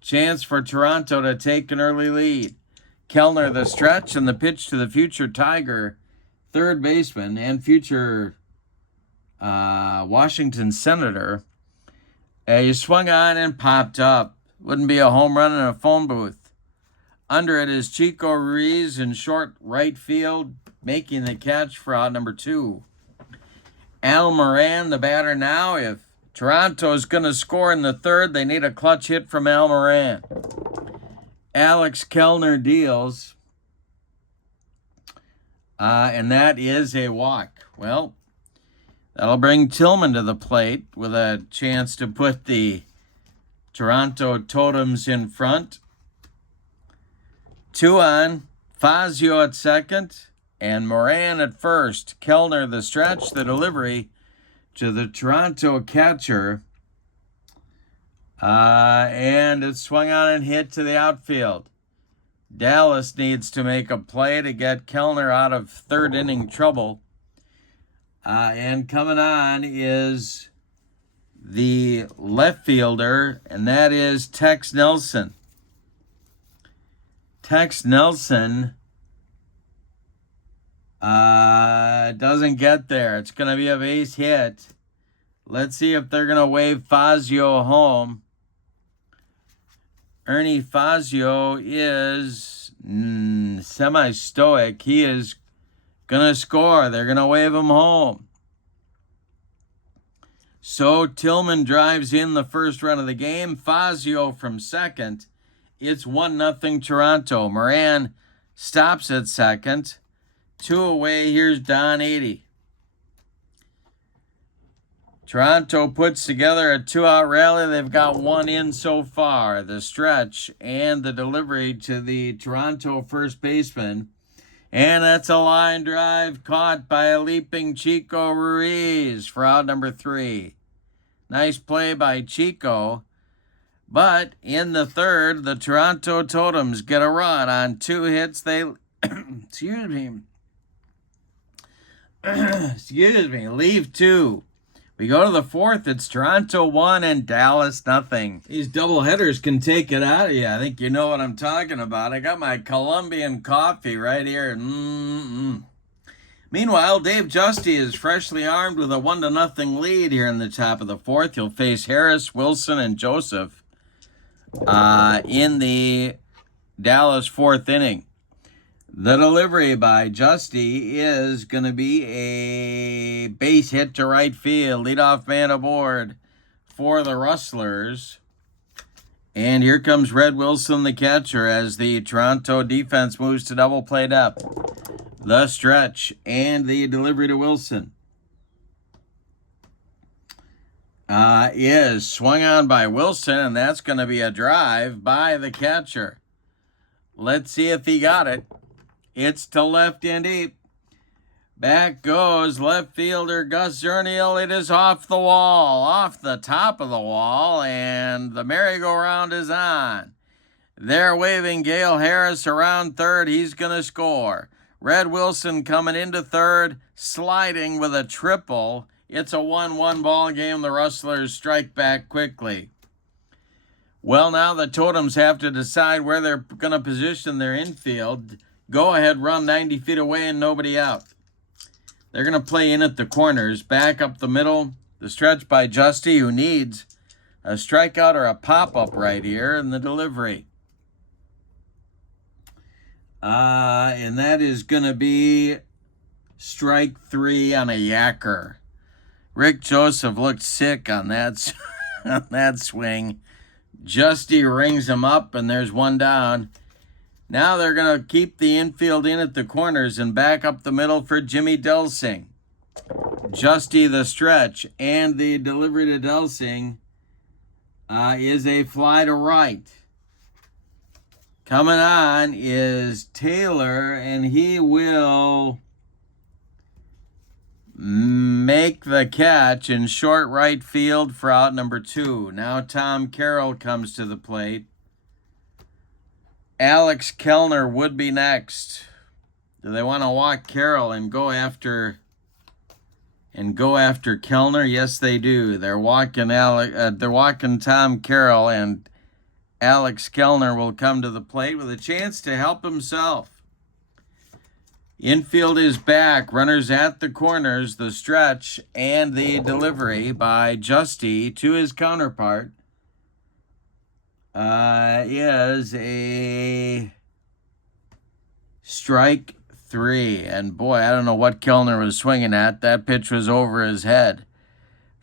Chance for Toronto to take an early lead. Kellner the stretch, and the pitch to the future Tiger, third baseman, and future Washington Senator. He swung on and popped up. Wouldn't be a home run in a phone booth. Under it is Chico Ruiz in short right field, making the catch for out number 2. Al Moran, the batter now. If Toronto is going to score in the third, they need a clutch hit from Al Moran. Alex Kellner deals, and that is a walk. Well, that'll bring Tillman to the plate with a chance to put the Toronto Totems in front. 2 on, Fazio at second, and Moran at first. Kellner the stretch, the delivery to the Toronto catcher. And it's swung on and hit to the outfield. Dallas needs to make a play to get Kellner out of third inning trouble. And coming on is the left fielder, and that is Tex Nelson. Tex Nelson doesn't get there. It's going to be a base hit. Let's see if they're going to wave Fazio home. Ernie Fazio is semi-stoic. He is going to score. They're going to wave him home. So Tillman drives in the first run of the game. Fazio from second. It's 1-0 Toronto. Moran stops at second. 2 away. Here's Don 80. Toronto puts together a 2-out rally. They've got 1 in so far. The stretch and the delivery to the Toronto first baseman. And that's a line drive caught by a leaping Chico Ruiz for out number 3. Nice play by Chico. But in the third, the Toronto Totems get a run on 2 hits. They, leave 2. We go to the fourth. It's Toronto 1 and Dallas nothing. These doubleheaders can take it out of you. I think you know what I'm talking about. I got my Colombian coffee right here. Meanwhile, Dave Justy is freshly armed with a 1-0 lead here in the top of the fourth. He'll face Harris, Wilson, and Joseph in the Dallas fourth inning. The delivery by Justy is going to be a base hit to right field. Leadoff man aboard for the Rustlers. And here comes Red Wilson, the catcher, as the Toronto defense moves to double play depth. The stretch and the delivery to Wilson is swung on by Wilson, and that's going to be a drive by the catcher. Let's see if he got it. It's to left and deep. Back goes left fielder Gus Zernial. It is off the wall, off the top of the wall, and the merry-go-round is on. They're waving Gale Harris around third. He's going to score. Red Wilson coming into third, sliding with a triple. It's a 1-1 ball game. The Rustlers strike back quickly. Well, now the Totems have to decide where they're going to position their infield. Go ahead, run 90 feet away and nobody out. They're going to play in at the corners. Back up the middle. The stretch by Justy, who needs a strikeout or a pop-up right here in the delivery. And that is going to be strike 3 on a yacker. Rick Joseph looked sick on that, on that swing. Justy rings him up, and there's one down. Now they're going to keep the infield in at the corners and back up the middle for Jimmy Delsing. Justy the stretch, and the delivery to Delsing is a fly to right. Coming on is Taylor, and he will make the catch in short right field for out number 2. Now Tom Carroll comes to the plate. Alex Kellner would be next. Do they want to walk Carroll and go after Kellner? Yes, they do. They're walking Tom Carroll, and Alex Kellner will come to the plate with a chance to help himself. Infield is back. Runners at the corners. The stretch and the delivery by Justy to his counterpart is a strike 3. And boy, I don't know what Kellner was swinging at. That pitch was over his head.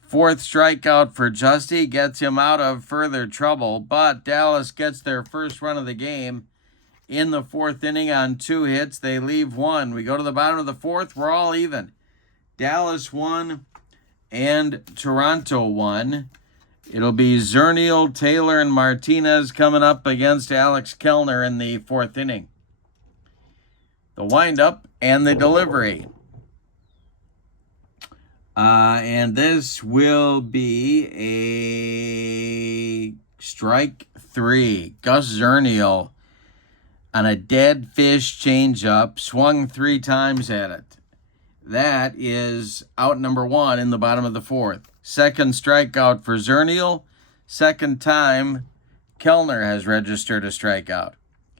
4th strikeout for Justy gets him out of further trouble, but Dallas gets their first run of the game in the 4th inning on 2 hits. They leave 1. We go to the bottom of the 4th. We're all even. Dallas 1 and Toronto 1. It'll be Zernial, Taylor, and Martinez coming up against Alex Kellner in the 4th inning. The windup and the delivery. And this will be a strike 3. Gus Zernial on a dead fish changeup, swung 3 times at it. That is out number 1 in the bottom of the 4th. 2nd strikeout for Zernial. 2nd time Kellner has registered a strikeout.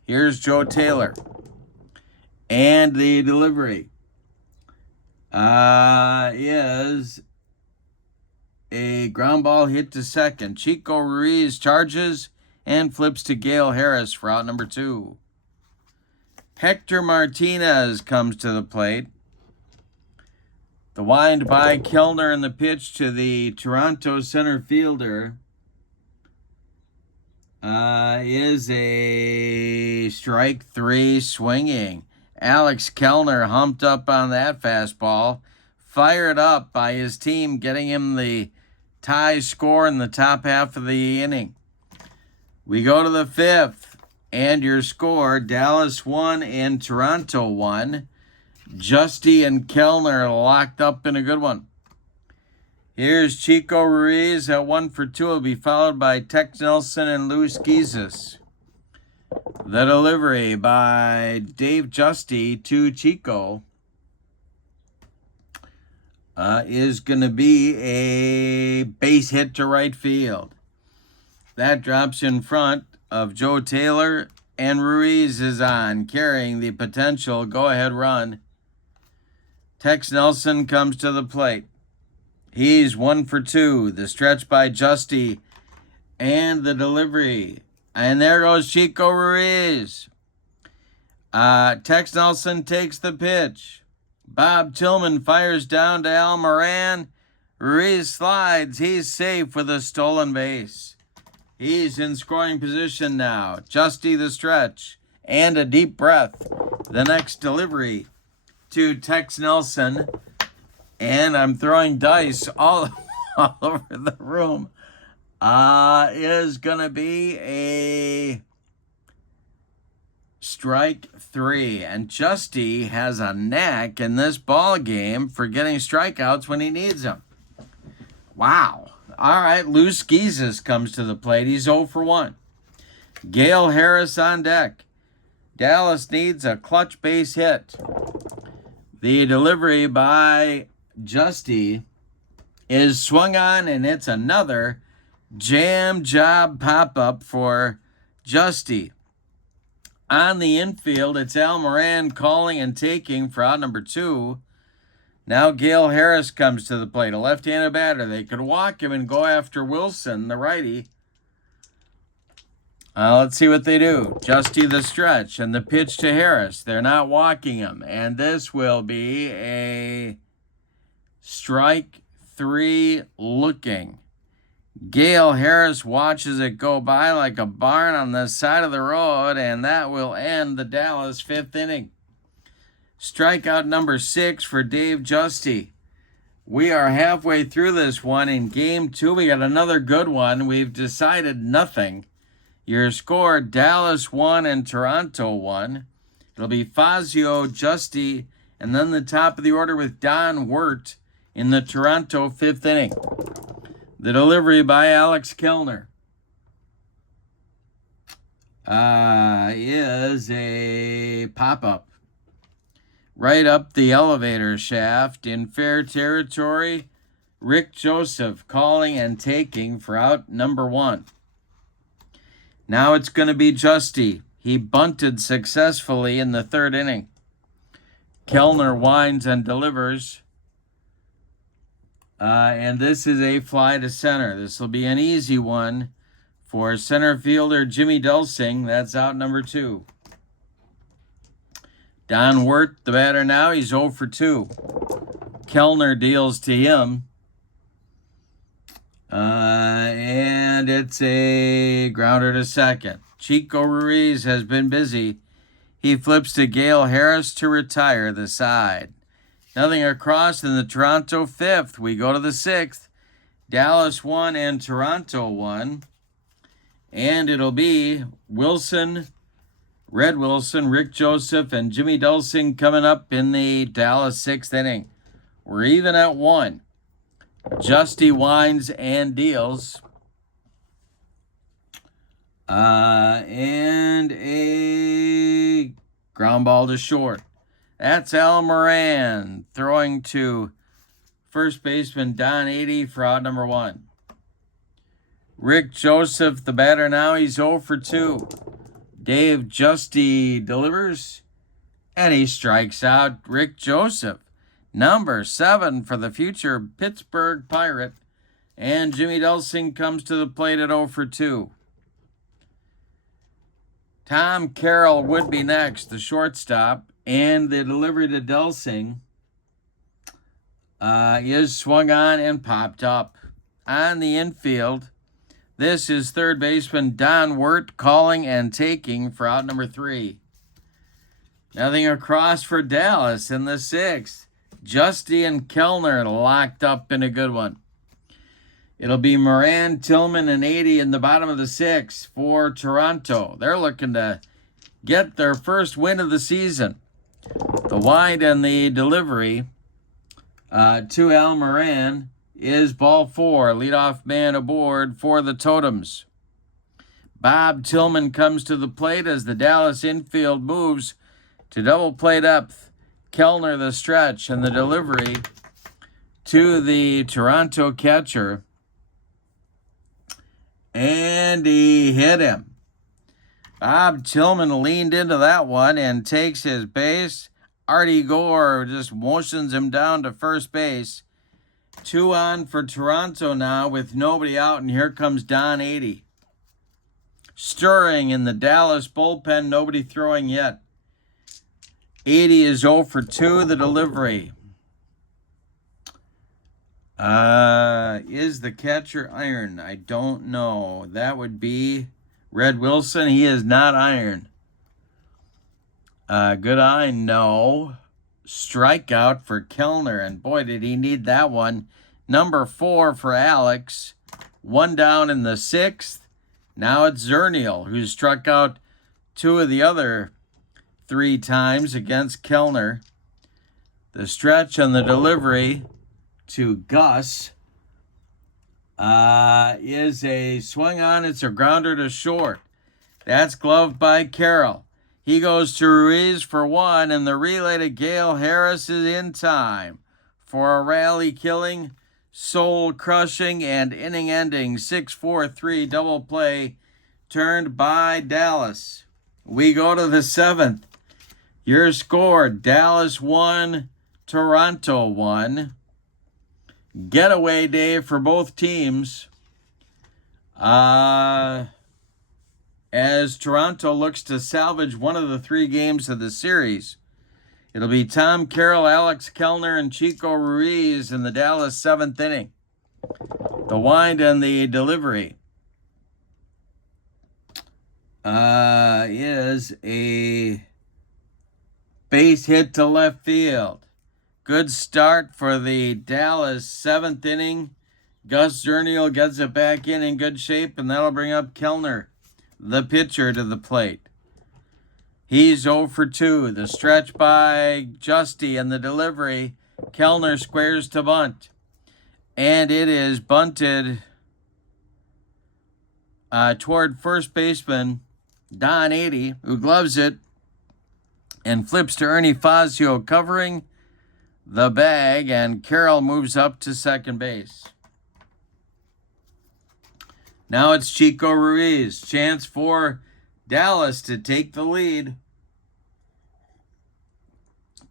Here's Joe Taylor. And the delivery is a ground ball hit to second. Chico Ruiz charges and flips to Gale Harris for out number 2. Hector Martinez comes to the plate. The wind by Kellner and the pitch to the Toronto center fielder is a strike 3 swinging. Alex Kellner humped up on that fastball, fired up by his team, getting him the tie score in the top half of the inning. We go to the 5th, and your score, Dallas 1 and Toronto 1. Justy and Kellner locked up in a good one. Here's Chico Ruiz at 1 for 2. Will be followed by Tex Nelson and Luis Gizes. The delivery by Dave Justy to Chico is going to be a base hit to right field. That drops in front of Joe Taylor, and Ruiz is on, carrying the potential go-ahead run. Tex Nelson comes to the plate. He's 1 for 2. The stretch by Justy and the delivery. And there goes Chico Ruiz. Tex Nelson takes the pitch. Bob Tillman fires down to Al Moran. Ruiz slides. He's safe with a stolen base. He's in scoring position now. Justy the stretch and a deep breath. The next delivery to Tex Nelson. And I'm throwing dice all over the room. Is going to be a strike 3. And Justy has a knack in this ball game for getting strikeouts when he needs them. Wow. All right, Luis Gizes comes to the plate. He's 0 for 1. Gale Harris on deck. Dallas needs a clutch base hit. The delivery by Justy is swung on, and it's another jam job pop-up for Justy. On the infield, it's Al Moran calling and taking for out number 2. Now Gale Harris comes to the plate, a left-handed batter. They could walk him and go after Wilson, the righty. Let's see what they do. Justy the stretch and the pitch to Harris. They're not walking him. And this will be a strike 3 looking. Gale Harris watches it go by like a barn on the side of the road, and that will end the Dallas 5th inning. Strikeout number 6 for Dave Justy. We are halfway through this one. In game 2, we got another good one. We've decided nothing. Your score, Dallas 1 and Toronto 1. It'll be Fazio, Justy, and then the top of the order with Don Wirt in the Toronto 5th inning. The delivery by Alex Kellner is a pop-up. Right up the elevator shaft in fair territory. Rick Joseph calling and taking for out number 1. Now it's going to be Justy. He bunted successfully in the 3rd inning. Kellner winds and delivers. And this is a fly to center. This will be an easy one for center fielder Jimmy Delsing. That's out number 2. Don Wirt, the batter now. He's 0 for 2. Kellner deals to him. And it's a grounder to second. Chico Ruiz has been busy. He flips to Gale Harris to retire the side. Nothing across in the Toronto 5th. We go to the 6th. Dallas 1 and Toronto 1. And it'll be Wilson, Red Wilson, Rick Joseph, and Jimmy Delsing coming up in the Dallas 6th inning. We're even at 1. Justy winds and deals. And a ground ball to short. That's Al Moran throwing to first baseman Don Adey for out number 1. Rick Joseph, the batter now. He's 0 for 2. Dave Justy delivers, and he strikes out Rick Joseph. Number 7 for the future Pittsburgh Pirate. And Jimmy Delsing comes to the plate at 0 for 2. Tom Carroll would be next, the shortstop. And the delivery to Delsing is swung on and popped up. On the infield, this is third baseman Don Wirt calling and taking for out number 3. Nothing across for Dallas in the 6th. Justy and Kellner locked up in a good one. It'll be Moran, Tillman, and Adey in the bottom of the 6th for Toronto. They're looking to get their first win of the season. The wide and the delivery to Al Moran is ball 4. Leadoff man aboard for the Totems. Bob Tillman comes to the plate as the Dallas infield moves to double play depth. Kellner the stretch and the delivery to the Toronto catcher. And he hit him. Bob Tillman leaned into that one and takes his base. Artie Gore just motions him down to first base. 2 on for Toronto now with nobody out, and here comes Don Adey. Stirring in the Dallas bullpen, nobody throwing yet. Adey is 0 for 2, the delivery. Is the catcher iron? I don't know. That would be Red Wilson. He is not iron. Good eye, no. Strikeout for Kellner, and boy, did he need that one. Number 4 for Alex. 1 down in the 6th. Now it's Zernial, who struck out 2 of the other 3 times against Kellner. The stretch and the delivery to Gus is a swing on. It's a grounder to short. That's gloved by Carroll. He goes to Ruiz for 1, and the relay to Gale Harris is in time for a rally-killing, soul-crushing, and inning-ending 6-4-3 double play turned by Dallas. We go to the 7th. Your score, Dallas 1, Toronto won. Getaway day for both teams. As Toronto looks to salvage one of the 3 games of the series. It'll be Tom Carroll, Alex Kellner, and Chico Ruiz in the Dallas 7th inning. The wind and the delivery is a base hit to left field. Good start for the Dallas 7th inning. Gus Zernial gets it back in good shape, and that'll bring up Kellner, the pitcher, to the plate. He's 0 for 2. The stretch by Justy and the delivery. Kellner squares to bunt. And it is bunted toward first baseman Don Adey, who gloves it and flips to Ernie Fazio covering the bag, and Carroll moves up to second base. Now it's Chico Ruiz. Chance for Dallas to take the lead.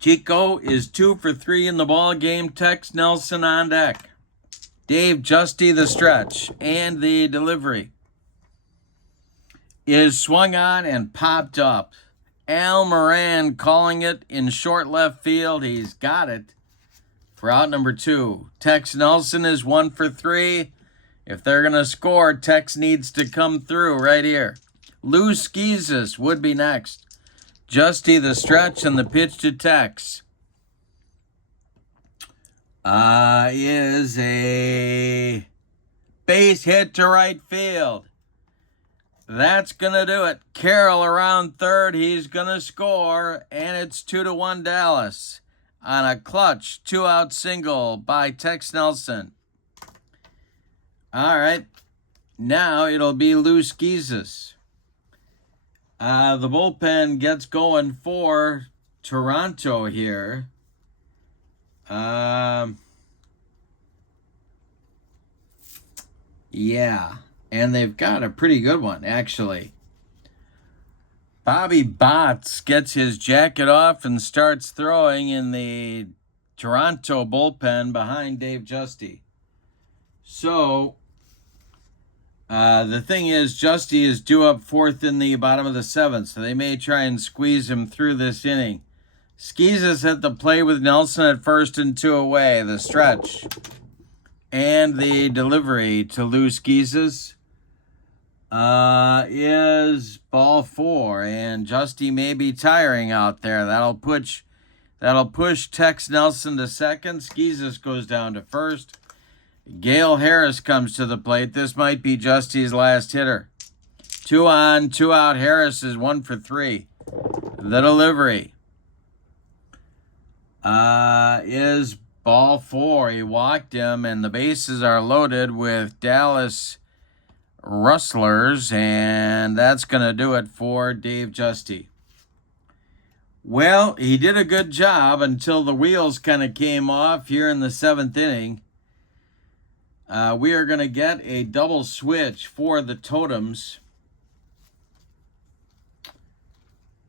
Chico is 2 for 3 in the ball game. Tex Nelson on deck. Dave Justy the stretch and the delivery is swung on and popped up. Al Moran calling it in short left field. He's got it for out number 2. Tex Nelson is 1 for 3. If they're going to score, Tex needs to come through right here. Lou Skeezis would be next. Justy the stretch and the pitch to Tex is a base hit to right field. That's going to do it. Carroll around third. He's going to score, and it's 2-1 Dallas on a clutch 2-out single by Tex Nelson. All right. Now it'll be Lou Skeezis. The bullpen gets going for Toronto here. Yeah, and they've got a pretty good one, actually. Bobby Botts gets his jacket off and starts throwing in the Toronto bullpen behind Dave Justy. So, the thing is, Justy is due up 4th in the bottom of the 7th, so they may try and squeeze him through this inning. Skeezis at the plate with Nelson at first and 2 away. The stretch and the delivery to Lou Skeezis is ball 4, and Justy may be tiring out there. That'll push Tex Nelson to second. Skeezis goes down to first. Gale Harris comes to the plate. This might be Justy's last hitter. 2 on, 2 out. Harris is 1 for 3. The delivery is ball 4. He walked him, and the bases are loaded with Dallas Rustlers, and that's going to do it for Dave Justy. Well, he did a good job until the wheels kind of came off here in the 7th inning. We are going to get a double switch for the Totems.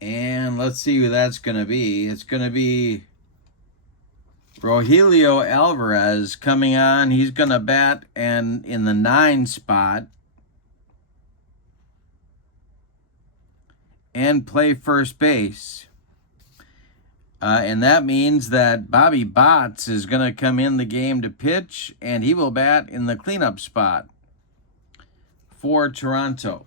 And let's see who that's going to be. It's going to be Rogelio Alvarez coming on. He's going to bat and in the 9 spot and play first base. And that means that Bobby Botts is going to come in the game to pitch, and he will bat in the cleanup spot for Toronto.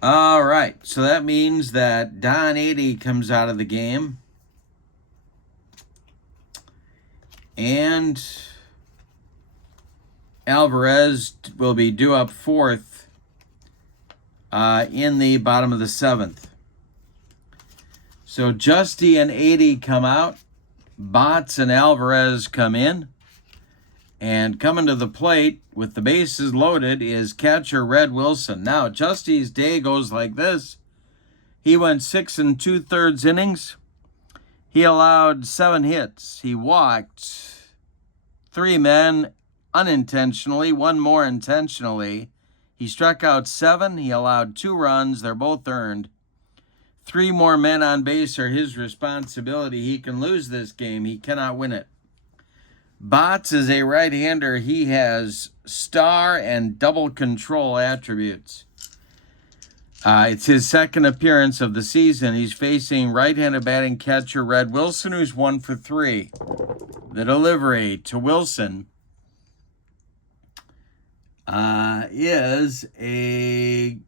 All right, so that means that Don Adey comes out of the game. And Alvarez will be due up 4th in the bottom of the 7th. So Justy and Adey come out. Botts and Alvarez come in. And coming to the plate with the bases loaded is catcher Red Wilson. Now, Justy's day goes like this. He went 6 2/3 innings. He allowed 7 hits. He walked 3 men unintentionally, 1 more intentionally. He struck out 7. He allowed 2 runs. They're both earned. 3 more men on base are his responsibility. He can lose this game. He cannot win it. Botts is a right-hander. He has star and double control attributes. It's his second appearance of the season. He's facing right-handed batting catcher Red Wilson, who's 1 for 3. The delivery to Wilson is a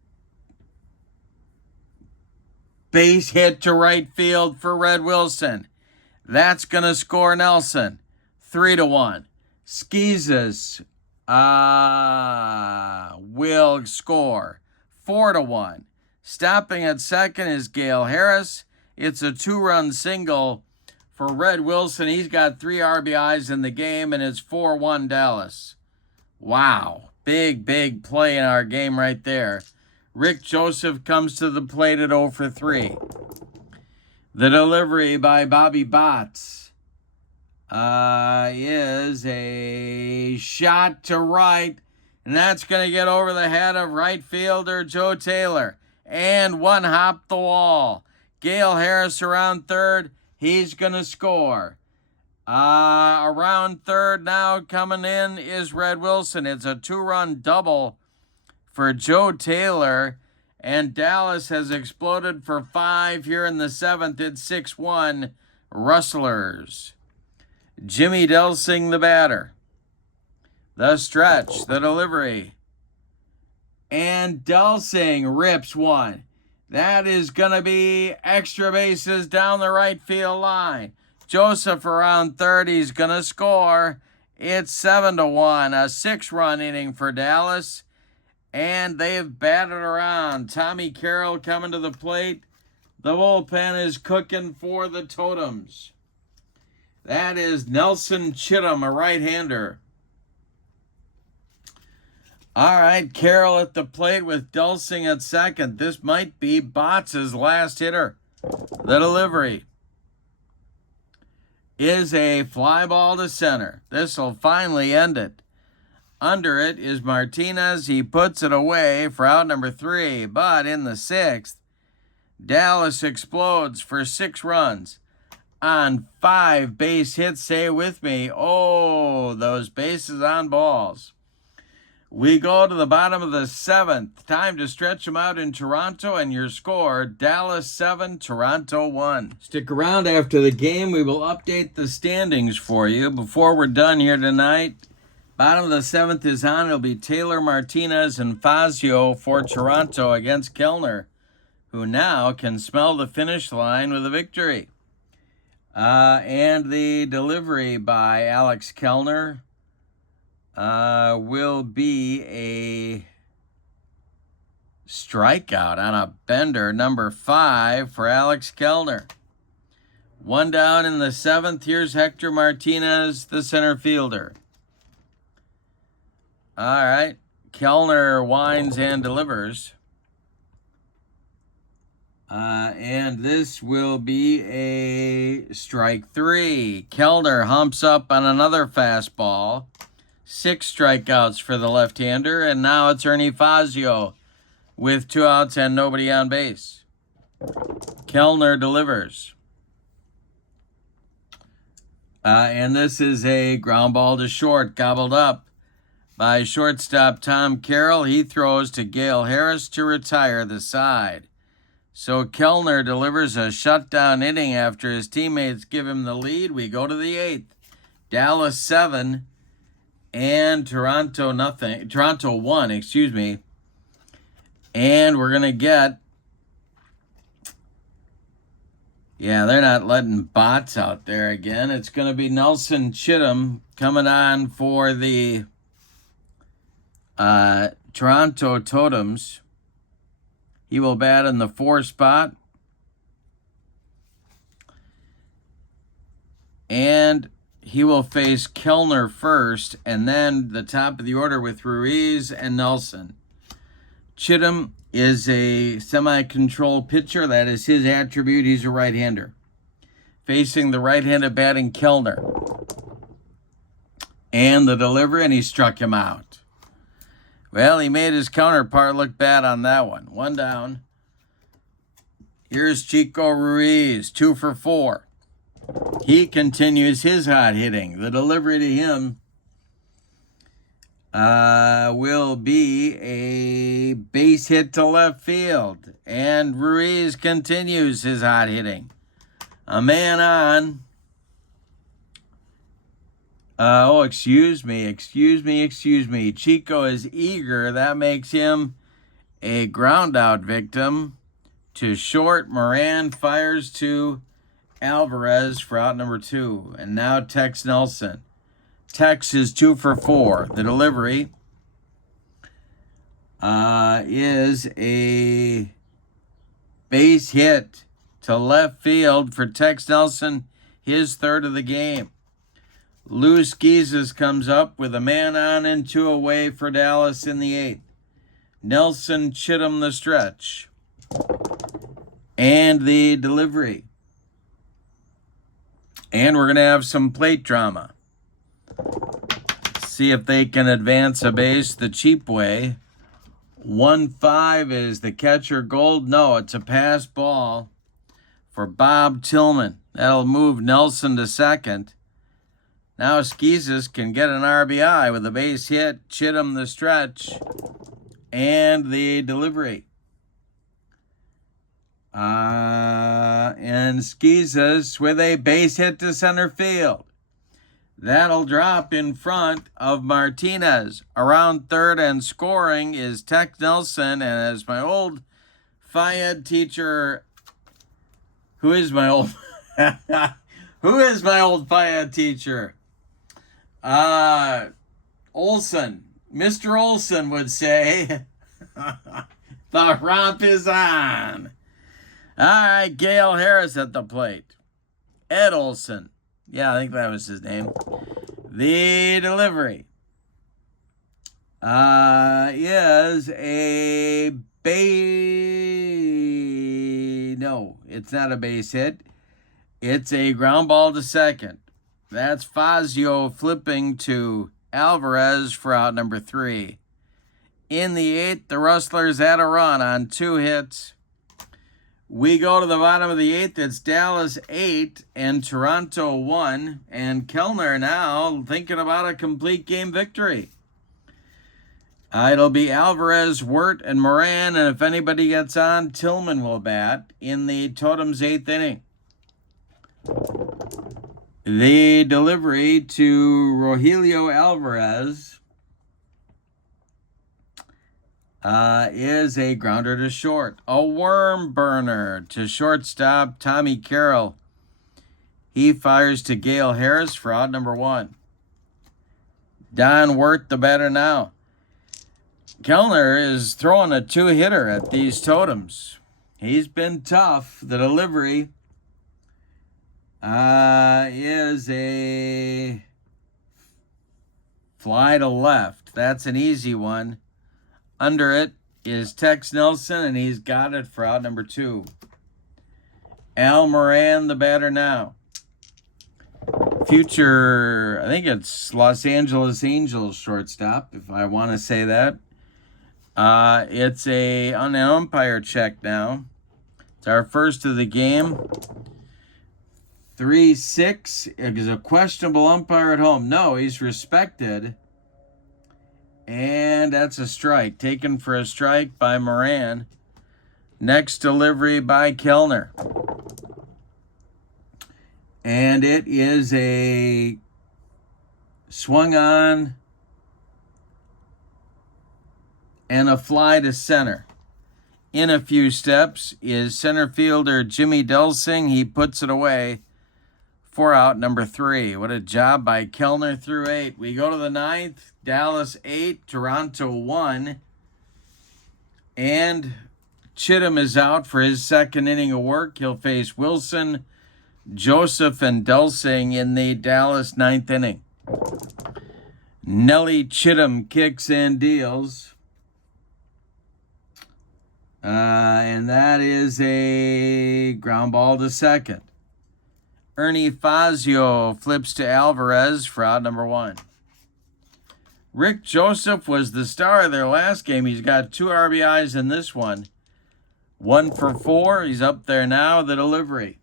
base hit to right field for Red Wilson. That's going to score Nelson. 3-1. Skeezes will score. 4-1. Stopping at second is Gale Harris. It's a 2-run single for Red Wilson. He's got 3 RBIs in the game, and it's 4-1 Dallas. Wow. Big play in our game right there. Rick Joseph comes to the plate at 0 for 3. The delivery by Bobby Botts is a shot to right, and that's going to get over the head of right fielder Joe Taylor. And one hop the wall. Gale Harris around third. He's going to score. Around third now coming in is Red Wilson. It's a 2-run double for Joe Taylor, and Dallas has exploded for 5 here in the 7th. It's 6-1 Rustlers. Jimmy Delsing, the batter. The stretch, the delivery. And Delsing rips one. That is going to be extra bases down the right field line. Joseph around third. He's going to score. It's 7-1, a 6-run inning for Dallas. And they've batted around. Tommy Carroll coming to the plate. The bullpen is cooking for the Totems. That is Nelson Chittum, a right-hander. All right, Carroll at the plate with Delsing at second. This might be Botts' last hitter. The delivery is a fly ball to center. This will finally end it. Under it is Martinez. He puts it away for out number 3. But in the 6th, Dallas explodes for 6 runs on 5 base hits. Say it with me. Oh, those bases on balls. We go to the bottom of the 7th. Time to stretch them out in Toronto, and your score, Dallas 7, Toronto 1. Stick around after the game. We will update the standings for you. Before we're done here tonight, bottom of the 7th is on. It'll be Taylor, Martinez, and Fazio for Toronto against Kellner, who now can smell the finish line with a victory. And the delivery by Alex Kellner will be a strikeout on a bender, number 5 for Alex Kellner. 1 down in the 7th. Here's Hector Martinez, the center fielder. All right. Kellner winds and delivers. And this will be a strike 3. Kellner humps up on another fastball. 6 strikeouts for the left-hander, and now it's Ernie Fazio with 2 outs and nobody on base. Kellner delivers. And this is a ground ball to short, gobbled up by shortstop Tom Carroll. He throws to Gale Harris to retire the side. So Kellner delivers a shutdown inning after his teammates give him the lead. We go to the 8th. Dallas 7 and Toronto 1, excuse me. And we're going to get, they're not letting Botts out there again. It's going to be Nelson Chittum coming on for the Toronto Totems. He will bat in the 4 spot. And he will face Kellner first, and then the top of the order with Ruiz and Nelson. Chittum is a semi-control pitcher. That is his attribute. He's a right-hander. Facing the right-handed batting Kellner. And the delivery, and he struck him out. Well, he made his counterpart look bad on that one. 1 down Here's Chico Ruiz, 2 for 4. He continues his hot hitting. The delivery to him will be a base hit to left field. And Ruiz continues his hot hitting. A man on. Excuse me. Chico is eager. That makes him a ground out victim. To short, Moran fires to Alvarez for out number 2. And now Tex Nelson. Tex is 2 for 4. The delivery is a base hit to left field for Tex Nelson, his 3rd of the game. Lou Skeezes comes up with a man on and 2 away for Dallas in the 8th. Nelson Chittum the stretch. And the delivery. And we're going to have some plate drama. See if they can advance a base the cheap way. 1-5 is the catcher Gold. No, it's a pass ball for Bob Tillman. That'll move Nelson to second. Now Skeezes can get an RBI with a base hit. Chittum the stretch. And the delivery. And Skeezes with a base hit to center field. That'll drop in front of Martinez. Around third and scoring is Tex Nelson. And as my old Phi-Ed teacher, who is my old Phi-Ed teacher? Olson. Mr. Olson would say, the romp is on. All right, Gale Harris at the plate. Ed Olson. Yeah, I think that was his name. The delivery is a base. No, it's not a base hit. It's a ground ball to second. That's Fazio flipping to Alvarez for out number 3. In the 8th, the Rustlers had a run on 2 hits. We go to the bottom of the 8th. It's Dallas 8 and Toronto 1. And Kellner now thinking about a complete game victory. It'll be Alvarez, Wirt, and Moran. And if anybody gets on, Tillman will bat in the Totems 8th inning. The delivery to Rogelio Alvarez is a grounder to short. A worm burner to shortstop Tommy Carroll. He fires to Gale Harris for out number 1. Don Wirt, the batter now. Kellner is throwing a 2-hitter at these Totems. He's been tough. The delivery is a fly to left. That's an easy one. Under it is Tex Nelson, and he's got it for out number 2. Al Moran, the batter now. Future, I think it's Los Angeles Angels shortstop, if I want to say that. It's an umpire check now. It's our first of the game. 3-6 is a questionable umpire at home. No, he's respected. And that's a strike. Taken for a strike by Moran. Next delivery by Kellner. And it is a swung on and a fly to center. In a few steps is center fielder Jimmy Delsing. He puts it away for out number 3. What a job by Kellner through 8. We go to the 9th. Dallas 8, Toronto 1. And Chittum is out for his second inning of work. He'll face Wilson, Joseph, and Delsing in the Dallas 9th inning. Nelly Chittum kicks and deals. And that is a ground ball to second. Ernie Fazio flips to Alvarez for out number 1. Rick Joseph was the star of their last game. He's got 2 RBIs in this one. 1 for 4. He's up there now, the delivery.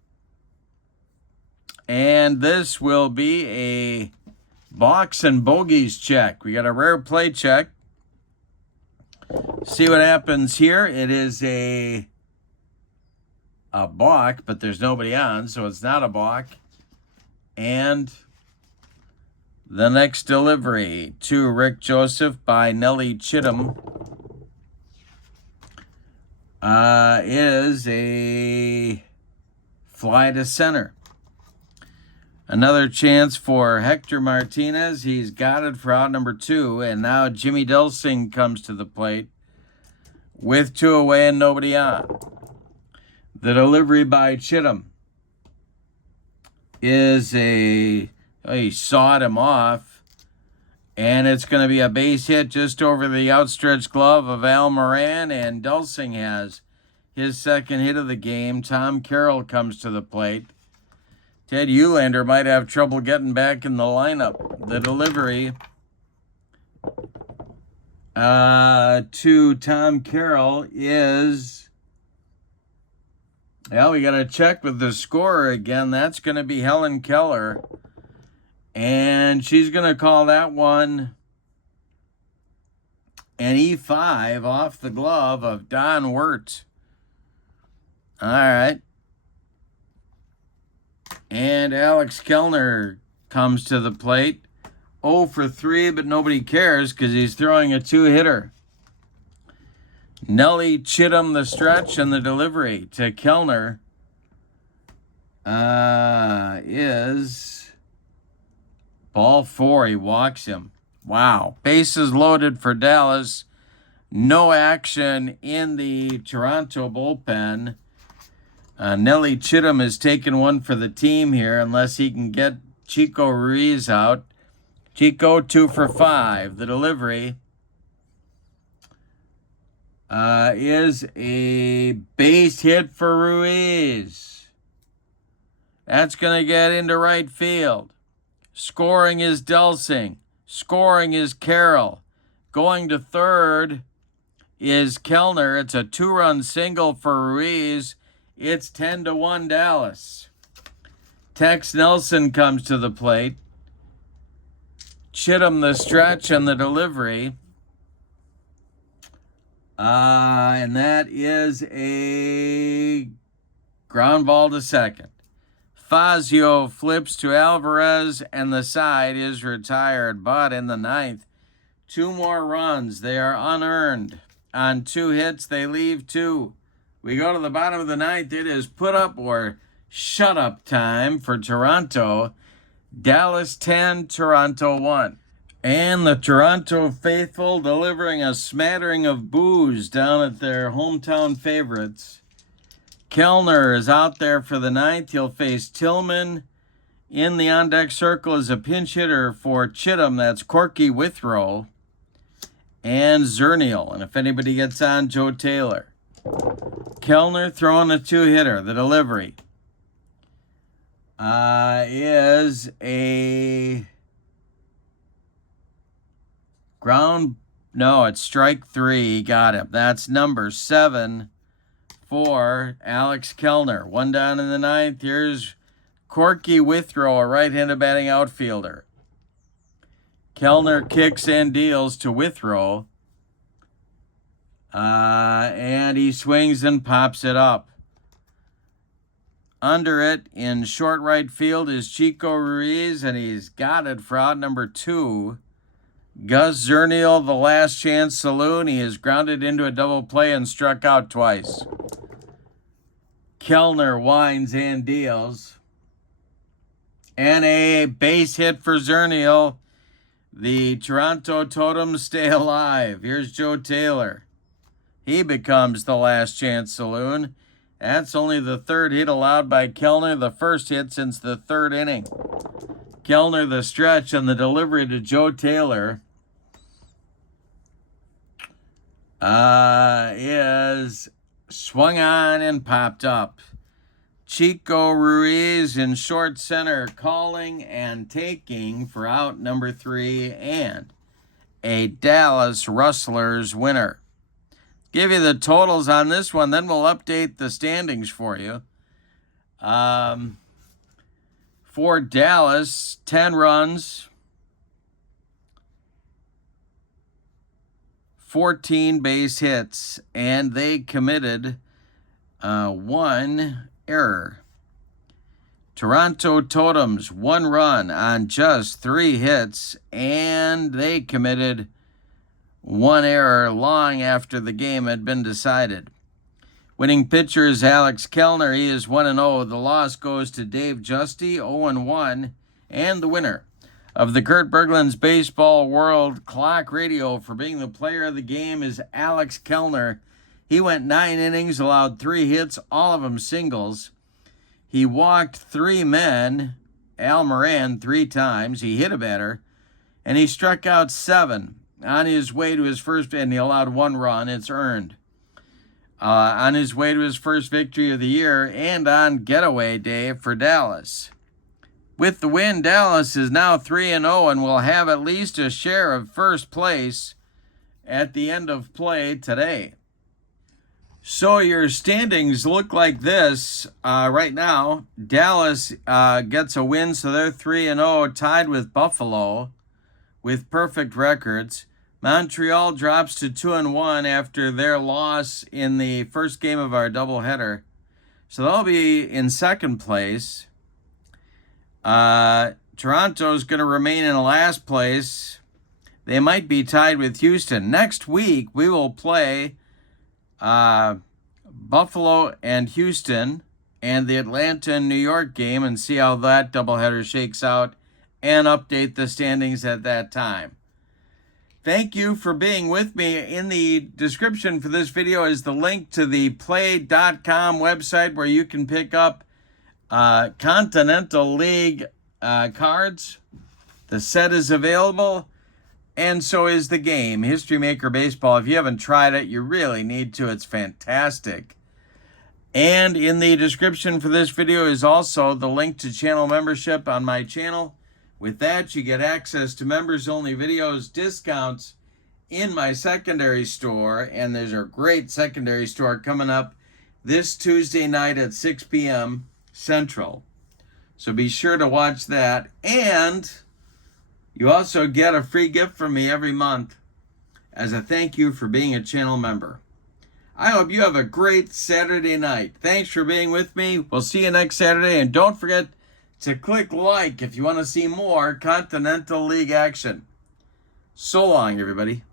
And this will be a box and bogeys check. We got a rare play check. See what happens here. It is a balk, but there's nobody on, so it's not a balk. And the next delivery to Rick Joseph by Nellie Chittum is a fly to center. Another chance for Hector Martinez. He's got it for out number 2. And now Jimmy Delsing comes to the plate with 2 away and nobody on. The delivery by Chittum is he sawed him off. And it's going to be a base hit just over the outstretched glove of Al Moran. And Delsing has his second hit of the game. Tom Carroll comes to the plate. Ted Eulander might have trouble getting back in the lineup. The delivery to Tom Carroll is, well, we got to check with the scorer again. That's going to be Helen Keller. And she's going to call that one an E5 off the glove of Don Wirt. All right. And Alex Kellner comes to the plate. 0 for 3, but nobody cares because he's throwing a 2-hitter. Nellie Chittum the stretch and the delivery to Kellner is ball 4. He walks him. Wow. Bases loaded for Dallas. No action in the Toronto bullpen. Nellie Chittum has taken one for the team here unless he can get Chico Ruiz out. Chico 2 for 5. The delivery is a base hit for Ruiz. That's going to get into right field. Scoring is Delsing. Scoring is Carroll. Going to third is Kellner. It's a 2-run single for Ruiz. It's 10-1 Dallas. Tex Nelson comes to the plate. Chittum the stretch and the delivery. And that is a ground ball to second. Fazio flips to Alvarez and the side is retired. But in the 9th, 2 more runs. They are unearned. On 2 hits, they leave 2. We go to the bottom of the 9th. It is put up or shut up time for Toronto. Dallas 10, Toronto 1. And the Toronto faithful delivering a smattering of boos down at their hometown favorites. Kellner is out there for the 9th. He'll face Tillman. In the on-deck circle is a pinch hitter for Chittum. That's Corky Withrow. And Zernial. And if anybody gets on, Joe Taylor. Kellner throwing a 2-hitter. The delivery is a ground. No, it's strike 3. He got him. That's number 7 for Alex Kellner. 1 down in the 9th. Here's Corky Withrow, a right-handed batting outfielder. Kellner kicks and deals to Withrow. And he swings and pops it up. Under it in short right field is Chico Ruiz, and he's got it for out number 2. Gus Zernial, the last chance saloon. He is grounded into a double play and struck out twice. Kellner winds and deals. And a base hit for Zernial. The Toronto Totems stay alive. Here's Joe Taylor. He becomes the last chance saloon. That's only the 3rd hit allowed by Kellner, the first hit since the 3rd inning. Kellner the stretch and the delivery to Joe Taylor is swung on and popped up. Chico Ruiz in short center, calling and taking for out number 3 and a Dallas Rustlers winner. Give you the totals on this one, then we'll update the standings for you. For Dallas, 10 runs, 14 base hits, and they committed 1 error. Toronto Totems, 1 run on just 3 hits, and they committed 1 error long after the game had been decided. Winning pitcher is Alex Kellner. He is 1-0. The loss goes to Dave Justy, 0-1. And the winner of the Kurt Berglund's Baseball World Clock Radio for being the player of the game is Alex Kellner. He went 9 innings, allowed 3 hits, all of them singles. He walked 3 men, Al Moran 3 times. He hit a batter, and he struck out 7 on his way to his first, and he allowed 1 run. It's earned. On his way to his first victory of the year and on getaway day for Dallas. With the win, Dallas is now 3-0 and will have at least a share of first place at the end of play today. So your standings look like this right now. Dallas gets a win, so they're 3-0, tied with Buffalo with perfect records. Montreal drops to 2-1 after their loss in the first game of our doubleheader. So they'll be in second place. Toronto's going to remain in last place. They might be tied with Houston. Next week, we will play Buffalo and Houston and the Atlanta and New York game and see how that doubleheader shakes out and update the standings at that time. Thank you for being with me. In the description for this video is the link to the play.com website where you can pick up Continental League cards. The set is available, and so is the game, History Maker Baseball. If you haven't tried it, you really need to. It's fantastic. And in the description for this video is also the link to channel membership on my channel. With that, you get access to members-only videos, discounts in my secondary store, and there's a great secondary store coming up this Tuesday night at 6 p.m. Central. So be sure to watch that. And you also get a free gift from me every month as a thank you for being a channel member. I hope you have a great Saturday night. Thanks for being with me. We'll see you next Saturday, and don't forget to click like if you want to see more Continental League action. So long, everybody.